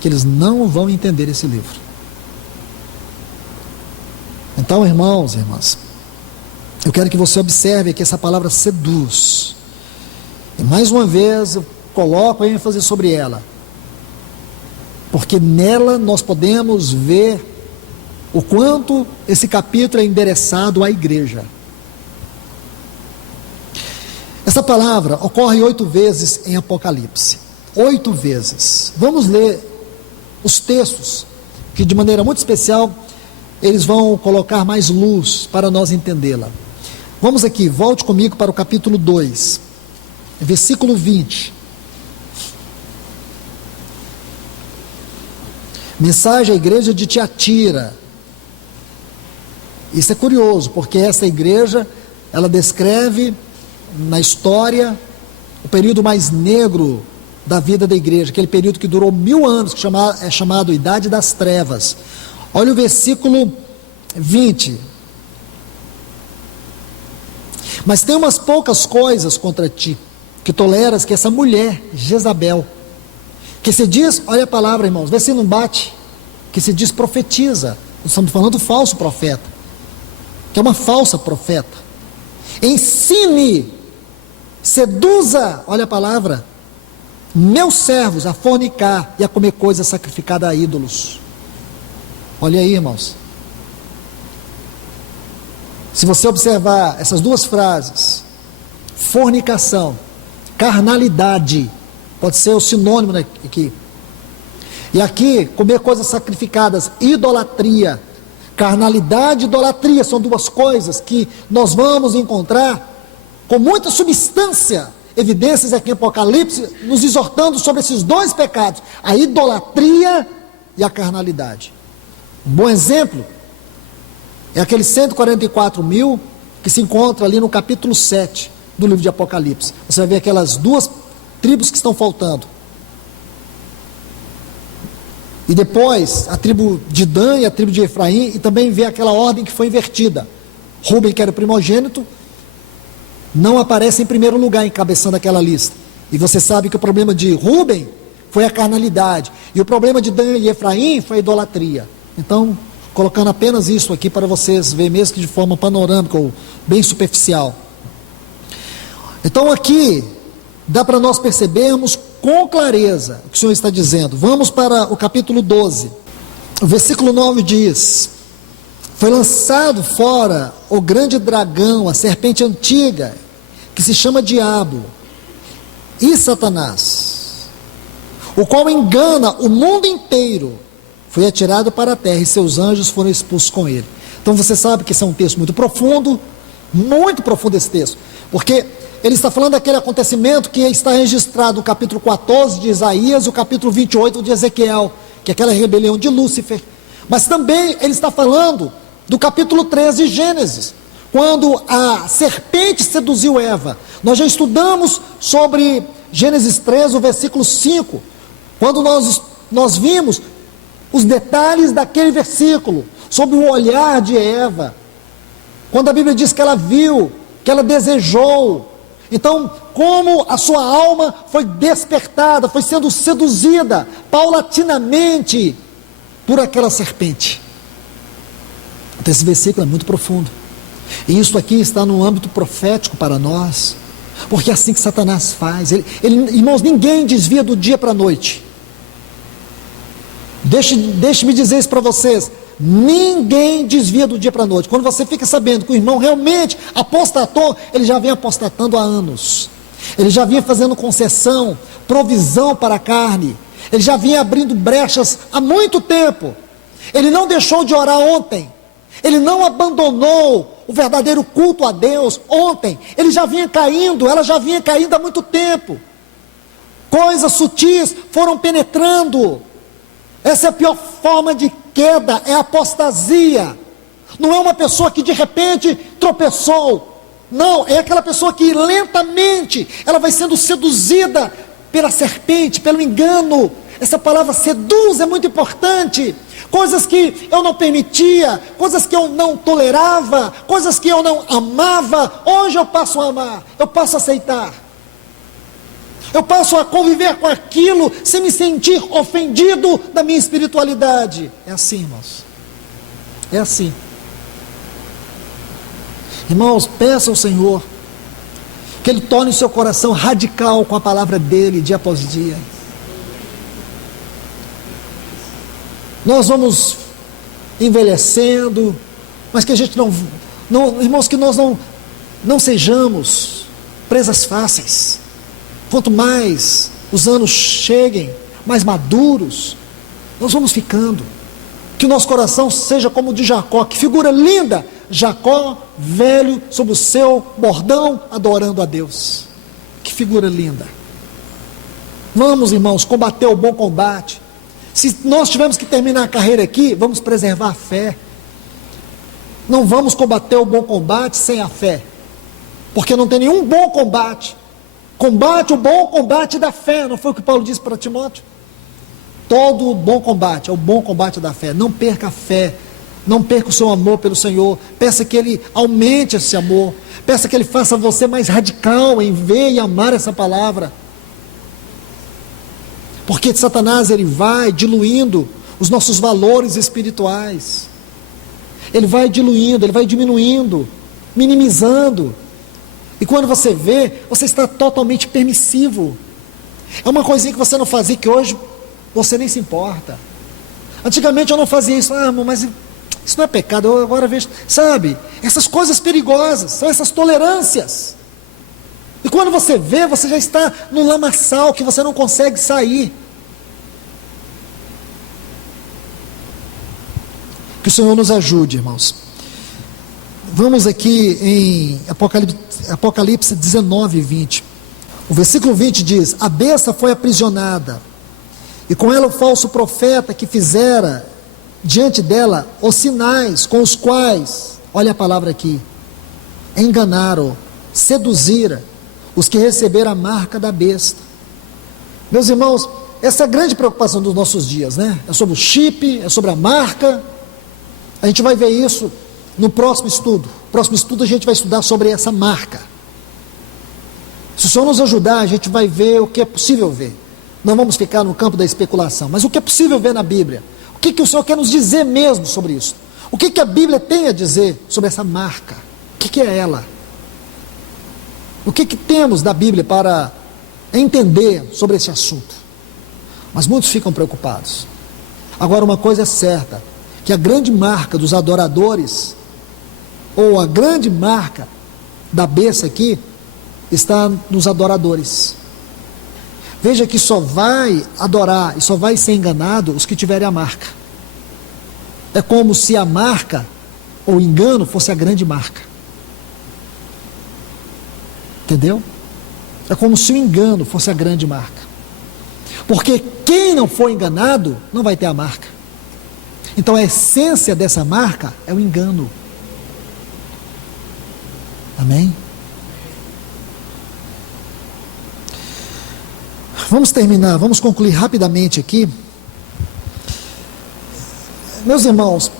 que eles não vão entender esse livro. Então, irmãos e irmãs, eu quero que você observe que essa palavra seduz. E mais uma vez eu coloco a ênfase sobre ela, porque nela nós podemos ver o quanto esse capítulo é endereçado à igreja. Essa palavra ocorre 8 vezes em Apocalipse. 8 vezes. Vamos ler os textos, que de maneira muito especial, eles vão colocar mais luz para nós entendê-la. Vamos aqui, volte comigo para o capítulo 2, versículo 20. Mensagem à igreja de Tiatira. Isso é curioso, porque essa igreja, ela descreve na história o período mais negro da vida da igreja, aquele período que durou 1000 anos, que é chamado Idade das Trevas. Olha o versículo 20. Mas tem umas poucas coisas contra ti, que toleras que essa mulher, Jezabel, que se diz, olha a palavra, irmãos, vê se não bate, que se diz profetiza. Nós estamos falando do falso profeta, que é uma falsa profeta. Ensine, seduza, olha a palavra, meus servos a fornicar e a comer coisa sacrificada a ídolos. Olha aí, irmãos. Se você observar essas duas frases, fornicação, carnalidade, pode ser o sinônimo aqui. E aqui, comer coisas sacrificadas, idolatria. Carnalidade e idolatria são duas coisas que nós vamos encontrar com muita substância, evidências aqui em Apocalipse, nos exortando sobre esses dois pecados, a idolatria e a carnalidade. Um bom exemplo é aqueles 144 mil que se encontra ali no capítulo 7 do livro de Apocalipse. Você vai ver aquelas duas tribos que estão faltando. E depois a tribo de Dan e a tribo de Efraim, e também vê aquela ordem que foi invertida. Rúben, que era o primogênito, não aparece em primeiro lugar encabeçando aquela lista. E você sabe que o problema de Rúben foi a carnalidade, e o problema de Dan e Efraim foi a idolatria. Então, colocando apenas isso aqui para vocês verem, mesmo que de forma panorâmica ou bem superficial. Então aqui dá para nós percebermos com clareza o que o Senhor está dizendo. Vamos para o capítulo 12. O versículo 9 diz: foi lançado fora o grande dragão, a serpente antiga, que se chama Diabo e Satanás, o qual engana o mundo inteiro. Foi atirado para a terra e seus anjos foram expulsos com ele. Então você sabe que esse é um texto muito profundo esse texto, porque ele está falando daquele acontecimento que está registrado no capítulo 14 de Isaías e o capítulo 28 de Ezequiel, que é aquela rebelião de Lúcifer. Mas também ele está falando do capítulo 13 de Gênesis, quando a serpente seduziu Eva. Nós já estudamos sobre Gênesis 13, o versículo 5, quando nós vimos os detalhes daquele versículo, sobre o olhar de Eva, quando a Bíblia diz que ela viu, que ela desejou. Então, como a sua alma foi despertada, foi sendo seduzida paulatinamente por aquela serpente. Então esse versículo é muito profundo, e isso aqui está no âmbito profético para nós, porque é assim que Satanás faz. Irmãos, ninguém desvia do dia para a noite. Deixe-me dizer isso para vocês, ninguém desvia do dia para a noite. Quando você fica sabendo que o irmão realmente apostatou, ele já vem apostatando há anos, ele já vinha fazendo concessão, provisão para a carne, ele já vinha abrindo brechas há muito tempo. Ele não deixou de orar ontem, ele não abandonou o verdadeiro culto a Deus ontem, ele já vinha caindo, ela já vinha caindo há muito tempo. Coisas sutis foram penetrando. Essa é a pior forma de queda, é a apostasia. Não é uma pessoa que de repente tropeçou, não, é aquela pessoa que lentamente ela vai sendo seduzida pela serpente, pelo engano. Essa palavra seduz é muito importante. Coisas que eu não permitia, coisas que eu não tolerava, coisas que eu não amava, hoje eu passo a amar, eu passo a aceitar. Eu passo a conviver com aquilo sem me sentir ofendido da minha espiritualidade. É assim, irmãos. É assim. Irmãos, peça ao Senhor que Ele torne o seu coração radical com a palavra dEle, dia após dia. Nós vamos envelhecendo, mas que a gente irmãos, que nós não sejamos presas fáceis. Quanto mais os anos cheguem, mais maduros, nós vamos ficando. Que o nosso coração seja como o de Jacó. Que figura linda! Jacó, velho, sob o seu bordão, adorando a Deus. Que figura linda! Vamos, irmãos, combater o bom combate. Se nós tivermos que terminar a carreira aqui, vamos preservar a fé. Não vamos combater o bom combate sem a fé, porque não tem nenhum bom combate. Combate o bom combate da fé, não foi o que Paulo disse para Timóteo? Todo o bom combate é o bom combate da fé. Não perca a fé, não perca o seu amor pelo Senhor. Peça que Ele aumente esse amor, peça que Ele faça você mais radical em ver e amar essa palavra. Porque Satanás, ele vai diluindo os nossos valores espirituais. Ele vai diluindo, ele vai diminuindo, minimizando. E quando você vê, você está totalmente permissivo. É uma coisinha que você não fazia, que hoje você nem se importa. Antigamente eu não fazia isso. Mas isso não é pecado, eu agora vejo. Sabe, essas coisas perigosas, são essas tolerâncias. E quando você vê, você já está no lamaçal que você não consegue sair. Que o Senhor nos ajude, irmãos. Vamos aqui em Apocalipse 19, 20. O versículo 20 diz: a besta foi aprisionada, e com ela o falso profeta que fizera diante dela os sinais com os quais, olha a palavra aqui, enganaram, seduziram os que receberam a marca da besta. Meus irmãos, essa é a grande preocupação dos nossos dias, né? É sobre o chip, é sobre a marca. A gente vai ver isso no próximo estudo. No próximo estudo a gente vai estudar sobre essa marca. Se o Senhor nos ajudar, a gente vai ver o que é possível ver. Não vamos ficar no campo da especulação, mas o que é possível ver na Bíblia. O que o Senhor quer nos dizer mesmo sobre isso? O que a Bíblia tem a dizer sobre essa marca? O que é ela? O que temos da Bíblia para entender sobre esse assunto? Mas muitos ficam preocupados. Agora, uma coisa é certa, que a grande marca dos adoradores, ou a grande marca da besta aqui, está nos adoradores. Veja que só vai adorar e só vai ser enganado os que tiverem a marca. É como se a marca, ou engano, fosse a grande marca. Entendeu? É como se o engano fosse a grande marca. Porque quem não for enganado, não vai ter a marca. Então a essência dessa marca é o engano. Amém? Vamos terminar, vamos concluir rapidamente aqui. Meus irmãos,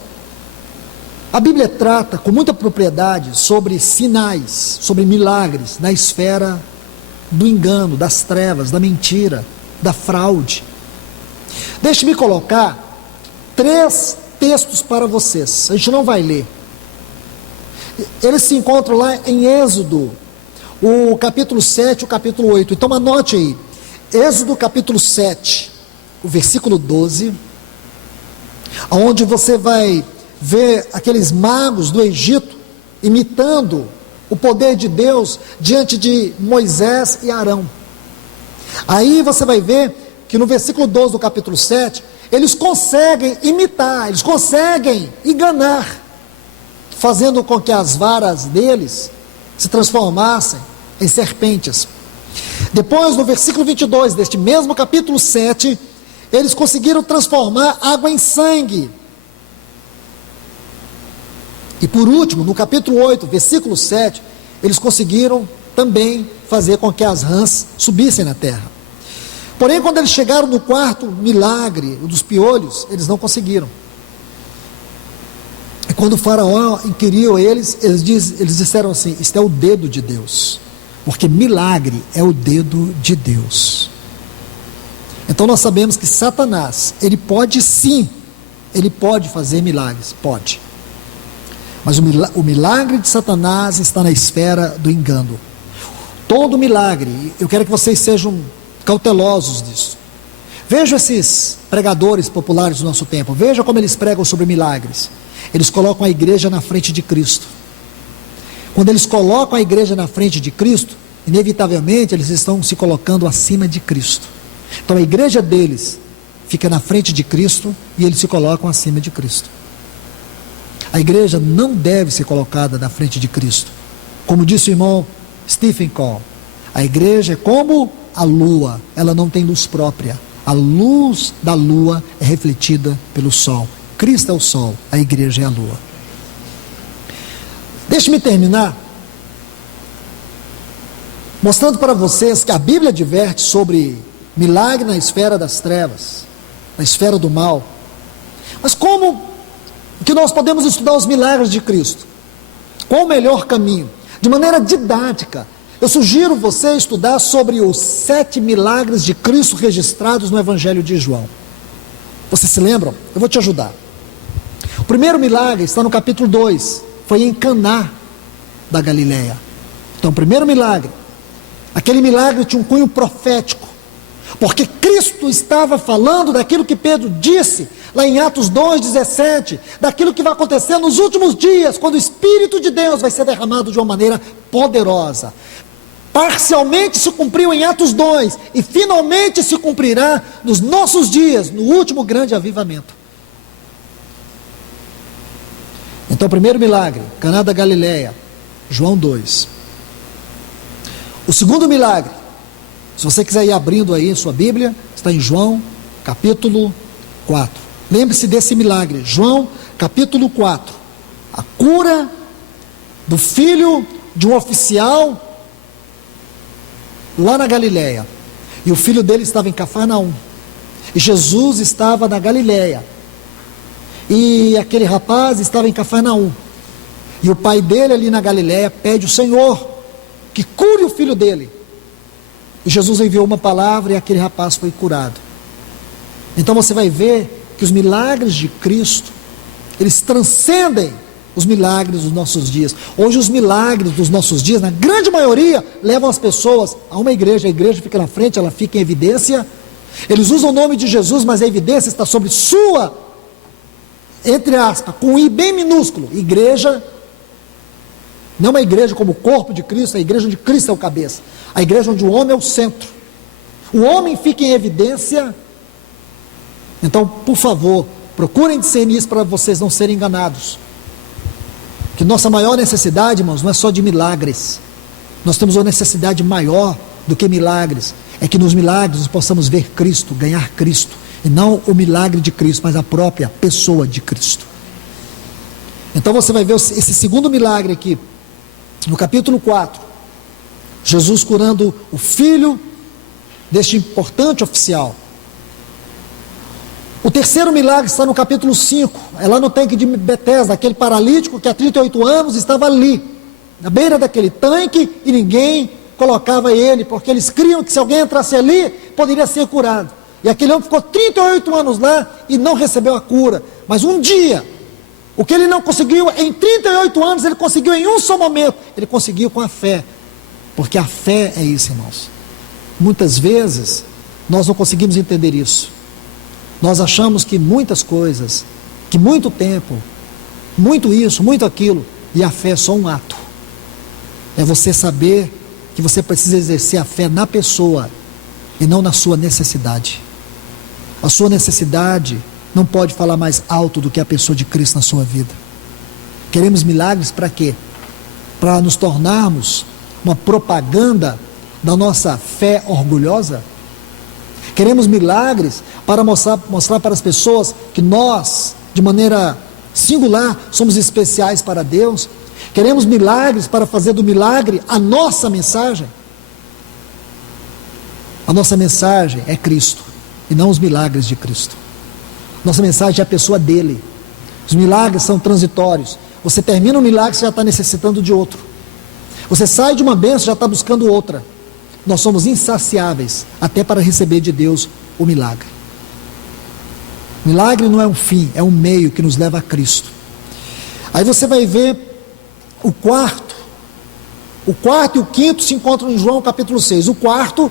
a Bíblia trata com muita propriedade sobre sinais, sobre milagres na esfera do engano, das trevas, da mentira, da fraude. Deixe-me colocar 3 textos para vocês. A gente não vai ler. Eles se encontram lá em Êxodo, o capítulo 7, o capítulo 8. Então anote aí. Êxodo capítulo 7, o versículo 12, onde você vai ver aqueles magos do Egito imitando o poder de Deus diante de Moisés e Arão. Aí você vai ver que no versículo 12 do capítulo 7, eles conseguem imitar, eles conseguem enganar, fazendo com que as varas deles se transformassem em serpentes. Depois, no versículo 22 deste mesmo capítulo 7, eles conseguiram transformar água em sangue. E por último, no capítulo 8, versículo 7, eles conseguiram também fazer com que as rãs subissem na terra. Porém, quando eles chegaram no quarto milagre, o dos piolhos, eles não conseguiram. E quando o faraó inquiriu eles disseram assim: isto é o dedo de Deus. Porque milagre é o dedo de Deus. Então nós sabemos que Satanás, ele pode sim, ele pode fazer milagres, pode. Mas o milagre de Satanás está na esfera do engano. Todo milagre, eu quero que vocês sejam cautelosos disso. Veja esses pregadores populares do nosso tempo, veja como eles pregam sobre milagres. Eles colocam a igreja na frente de Cristo. Quando eles colocam a igreja na frente de Cristo, inevitavelmente eles estão se colocando acima de Cristo. Então a igreja deles fica na frente de Cristo e eles se colocam acima de Cristo. A igreja não deve ser colocada na frente de Cristo. Como disse o irmão Stephen Cole, a igreja é como a lua, ela não tem luz própria. A luz da lua é refletida pelo sol. Cristo é o sol, a igreja é a lua. Deixe-me terminar mostrando para vocês que a Bíblia adverte sobre milagre na esfera das trevas, na esfera do mal. Mas como que nós podemos estudar os milagres de Cristo? Qual o melhor caminho? De maneira didática, eu sugiro você estudar sobre os 7 milagres de Cristo registrados no Evangelho de João. Vocês se lembram? Eu vou te ajudar. O primeiro milagre está no capítulo 2, foi em Caná da Galileia. Então, o primeiro milagre, aquele milagre tinha um cunho profético, porque Cristo estava falando daquilo que Pedro disse lá em Atos 2:17, daquilo que vai acontecer nos últimos dias, quando o Espírito de Deus vai ser derramado de uma maneira poderosa. Parcialmente se cumpriu em Atos 2 e finalmente se cumprirá nos nossos dias, no último grande avivamento. Então, o primeiro milagre, Caná da Galileia, João 2. O segundo milagre, se você quiser ir abrindo aí sua Bíblia, está em João capítulo 4. Lembre-se desse milagre, João capítulo 4. A cura do filho de um oficial lá na Galileia. E o filho dele estava em Cafarnaum. E Jesus estava na Galileia. E aquele rapaz estava em Cafarnaum. E o pai dele ali na Galileia pede o Senhor que cure o filho dele. E Jesus enviou uma palavra e aquele rapaz foi curado. Então você vai ver que os milagres de Cristo, eles transcendem os milagres dos nossos dias. Hoje os milagres dos nossos dias, na grande maioria, levam as pessoas a uma igreja. A igreja fica na frente, ela fica em evidência. Eles usam o nome de Jesus, mas a evidência está sobre sua, entre aspas, com um I bem minúsculo, igreja. Não uma igreja como o corpo de Cristo, a igreja onde Cristo é o cabeça. A igreja onde o homem é o centro. O homem fica em evidência. Então, por favor, procurem discernir isso para vocês não serem enganados. Que nossa maior necessidade, irmãos, não é só de milagres. Nós temos uma necessidade maior do que milagres. É que nos milagres nós possamos ver Cristo, ganhar Cristo. E não o milagre de Cristo, mas a própria pessoa de Cristo. Então você vai ver esse segundo milagre aqui, no capítulo 4. Jesus curando o filho deste importante oficial. O terceiro milagre está no capítulo 5, é lá no tanque de Betesda, aquele paralítico que há 38 anos estava ali, na beira daquele tanque, e ninguém colocava ele, porque eles criam que se alguém entrasse ali, poderia ser curado. E aquele homem ficou 38 anos lá e não recebeu a cura. Mas um dia, o que ele não conseguiu em 38 anos, ele conseguiu em um só momento. Ele conseguiu com a fé. Porque a fé é isso, irmãos. Muitas vezes, nós não conseguimos entender isso. Nós achamos que muitas coisas, que muito tempo, muito isso, muito aquilo, e a fé é só um ato. É você saber que você precisa exercer a fé na pessoa e não na sua necessidade. A sua necessidade não pode falar mais alto do que a pessoa de Cristo na sua vida. Queremos milagres para quê? Para nos tornarmos uma propaganda da nossa fé orgulhosa? Queremos milagres para mostrar para as pessoas que nós, de maneira singular, somos especiais para Deus? Queremos milagres para fazer do milagre a nossa mensagem? A nossa mensagem é Cristo e não os milagres de Cristo. Nossa mensagem é a pessoa dele. Os milagres são transitórios. Você termina um milagre, você já está necessitando de outro. Você sai de uma bênção, já está buscando outra. Nós somos insaciáveis até para receber de Deus o milagre. Milagre não é um fim, é um meio que nos leva a Cristo. Aí você vai ver o quarto e o quinto se encontram em João capítulo 6. O quarto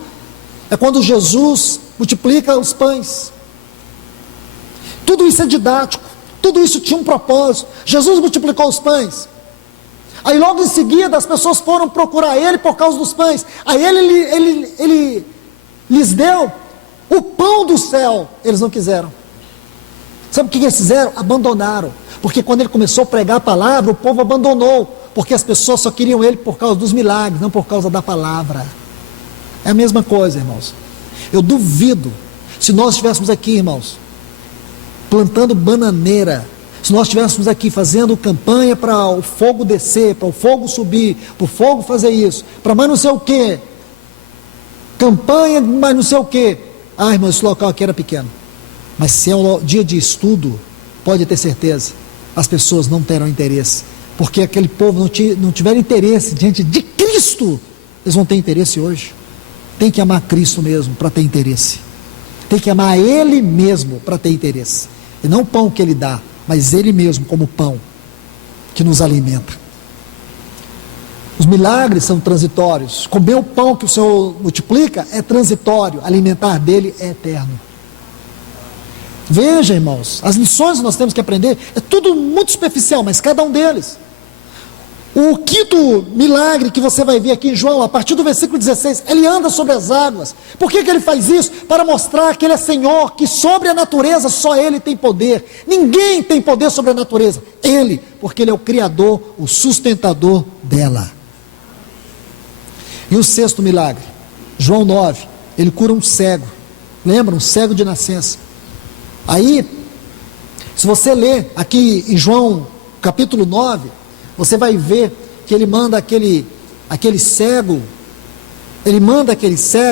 É quando Jesus multiplica os pães. Tudo isso é didático, tudo isso tinha um propósito. Jesus multiplicou os pães. Aí logo em seguida as pessoas foram procurar ele por causa dos pães. Aí ele lhes deu o pão do céu. Eles não quiseram. Sabe o que eles fizeram? Abandonaram. Porque quando ele começou a pregar a palavra, o povo abandonou. Porque as pessoas só queriam ele por causa dos milagres, não por causa da palavra. É a mesma coisa, irmãos. Eu duvido, se nós estivéssemos aqui, irmãos, plantando bananeira, se nós estivéssemos aqui fazendo campanha para o fogo descer, para o fogo subir, para o fogo fazer isso, para mais não sei o que, campanha mais não sei o que. Ah, irmão, esse local aqui era pequeno. Mas se é um dia de estudo, pode ter certeza, as pessoas não terão interesse. Porque aquele povo não tiver interesse diante de Cristo, eles vão ter interesse hoje. Tem que amar Cristo mesmo para ter interesse. Tem que amar Ele mesmo para ter interesse. E não o pão que Ele dá, mas Ele mesmo como pão que nos alimenta. Os milagres são transitórios. Comer o pão que o Senhor multiplica é transitório. Alimentar dele é eterno. Veja, irmãos, as lições que nós temos que aprender é tudo muito superficial, mas cada um deles. O quinto milagre que você vai ver aqui em João, a partir do versículo 16, ele anda sobre as águas. Por que ele faz isso? Para mostrar que ele é Senhor, que sobre a natureza só ele tem poder. Ninguém tem poder sobre a natureza. Ele, porque ele é o Criador, o sustentador dela. E o sexto milagre, João 9, ele cura um cego. Lembra? Um cego de nascença. Aí, se você ler aqui em João capítulo 9, você vai ver que ele manda aquele cego,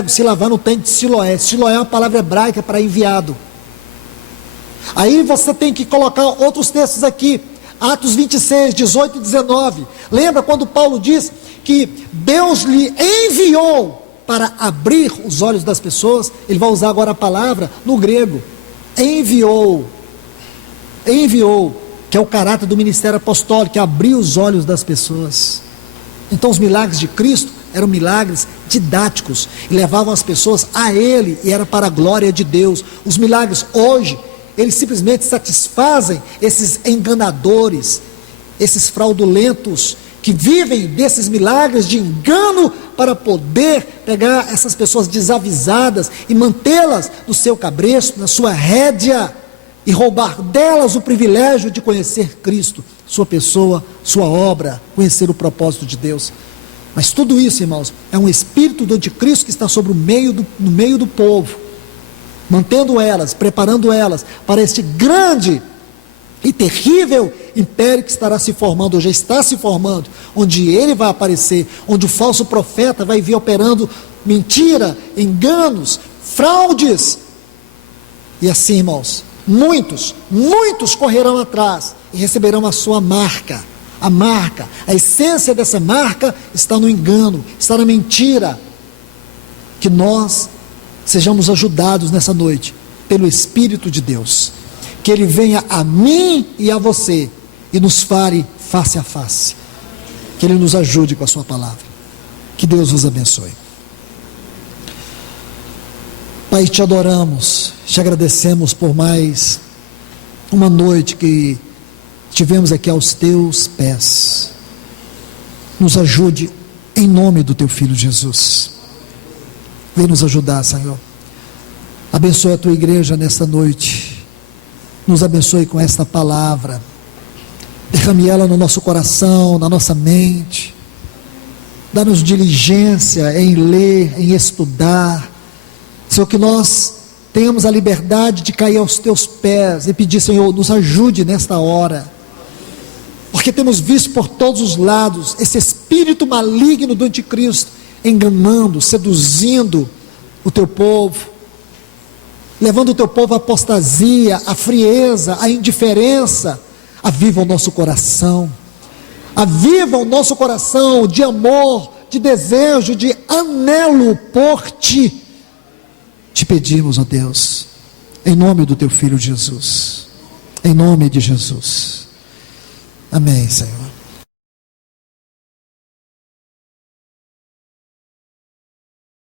se lavar no tanque de Siloé. Siloé é uma palavra hebraica para enviado. Aí você tem que colocar outros textos aqui, Atos 26, 18 e 19. Lembra quando Paulo diz que Deus lhe enviou para abrir os olhos das pessoas? Ele vai usar agora a palavra no grego, enviou, que é o caráter do ministério apostólico, que abriu os olhos das pessoas. Então os milagres de Cristo eram milagres didáticos, e levavam as pessoas a Ele, e era para a glória de Deus. Os milagres hoje, eles simplesmente satisfazem esses enganadores, esses fraudulentos, que vivem desses milagres de engano, para poder pegar essas pessoas desavisadas, e mantê-las no seu cabresto, na sua rédea, e roubar delas o privilégio de conhecer Cristo, sua pessoa, sua obra, conhecer o propósito de Deus. Mas tudo isso, irmãos, é um espírito do anticristo que está no meio do povo, mantendo elas, preparando elas para este grande e terrível império que estará se formando, ou já está se formando, onde ele vai aparecer, onde o falso profeta vai vir operando mentira, enganos, fraudes. E assim, irmãos, muitos correrão atrás e receberão a sua marca. A marca, a essência dessa marca está no engano, está na mentira. Que nós sejamos ajudados nessa noite pelo Espírito de Deus, que Ele venha a mim e a você e nos fale face a face, que Ele nos ajude com a sua palavra. Que Deus vos abençoe. Pai, te adoramos, te agradecemos por mais uma noite que tivemos aqui aos teus pés. Nos ajude em nome do teu Filho Jesus. Vem nos ajudar, Senhor. Abençoe a tua igreja nesta noite. Nos abençoe com esta palavra. Derrame ela no nosso coração, na nossa mente. Dá-nos diligência em ler, em estudar. Senhor, que nós tenhamos a liberdade de cair aos teus pés e pedir, Senhor, nos ajude nesta hora, porque temos visto por todos os lados esse espírito maligno do anticristo, enganando, seduzindo o teu povo, levando o teu povo à apostasia, à frieza, à indiferença. Aviva o nosso coração, aviva o nosso coração de amor, de desejo, de anelo por ti. Te pedimos, ó Deus, em nome do teu Filho Jesus, em nome de Jesus. Amém, Senhor.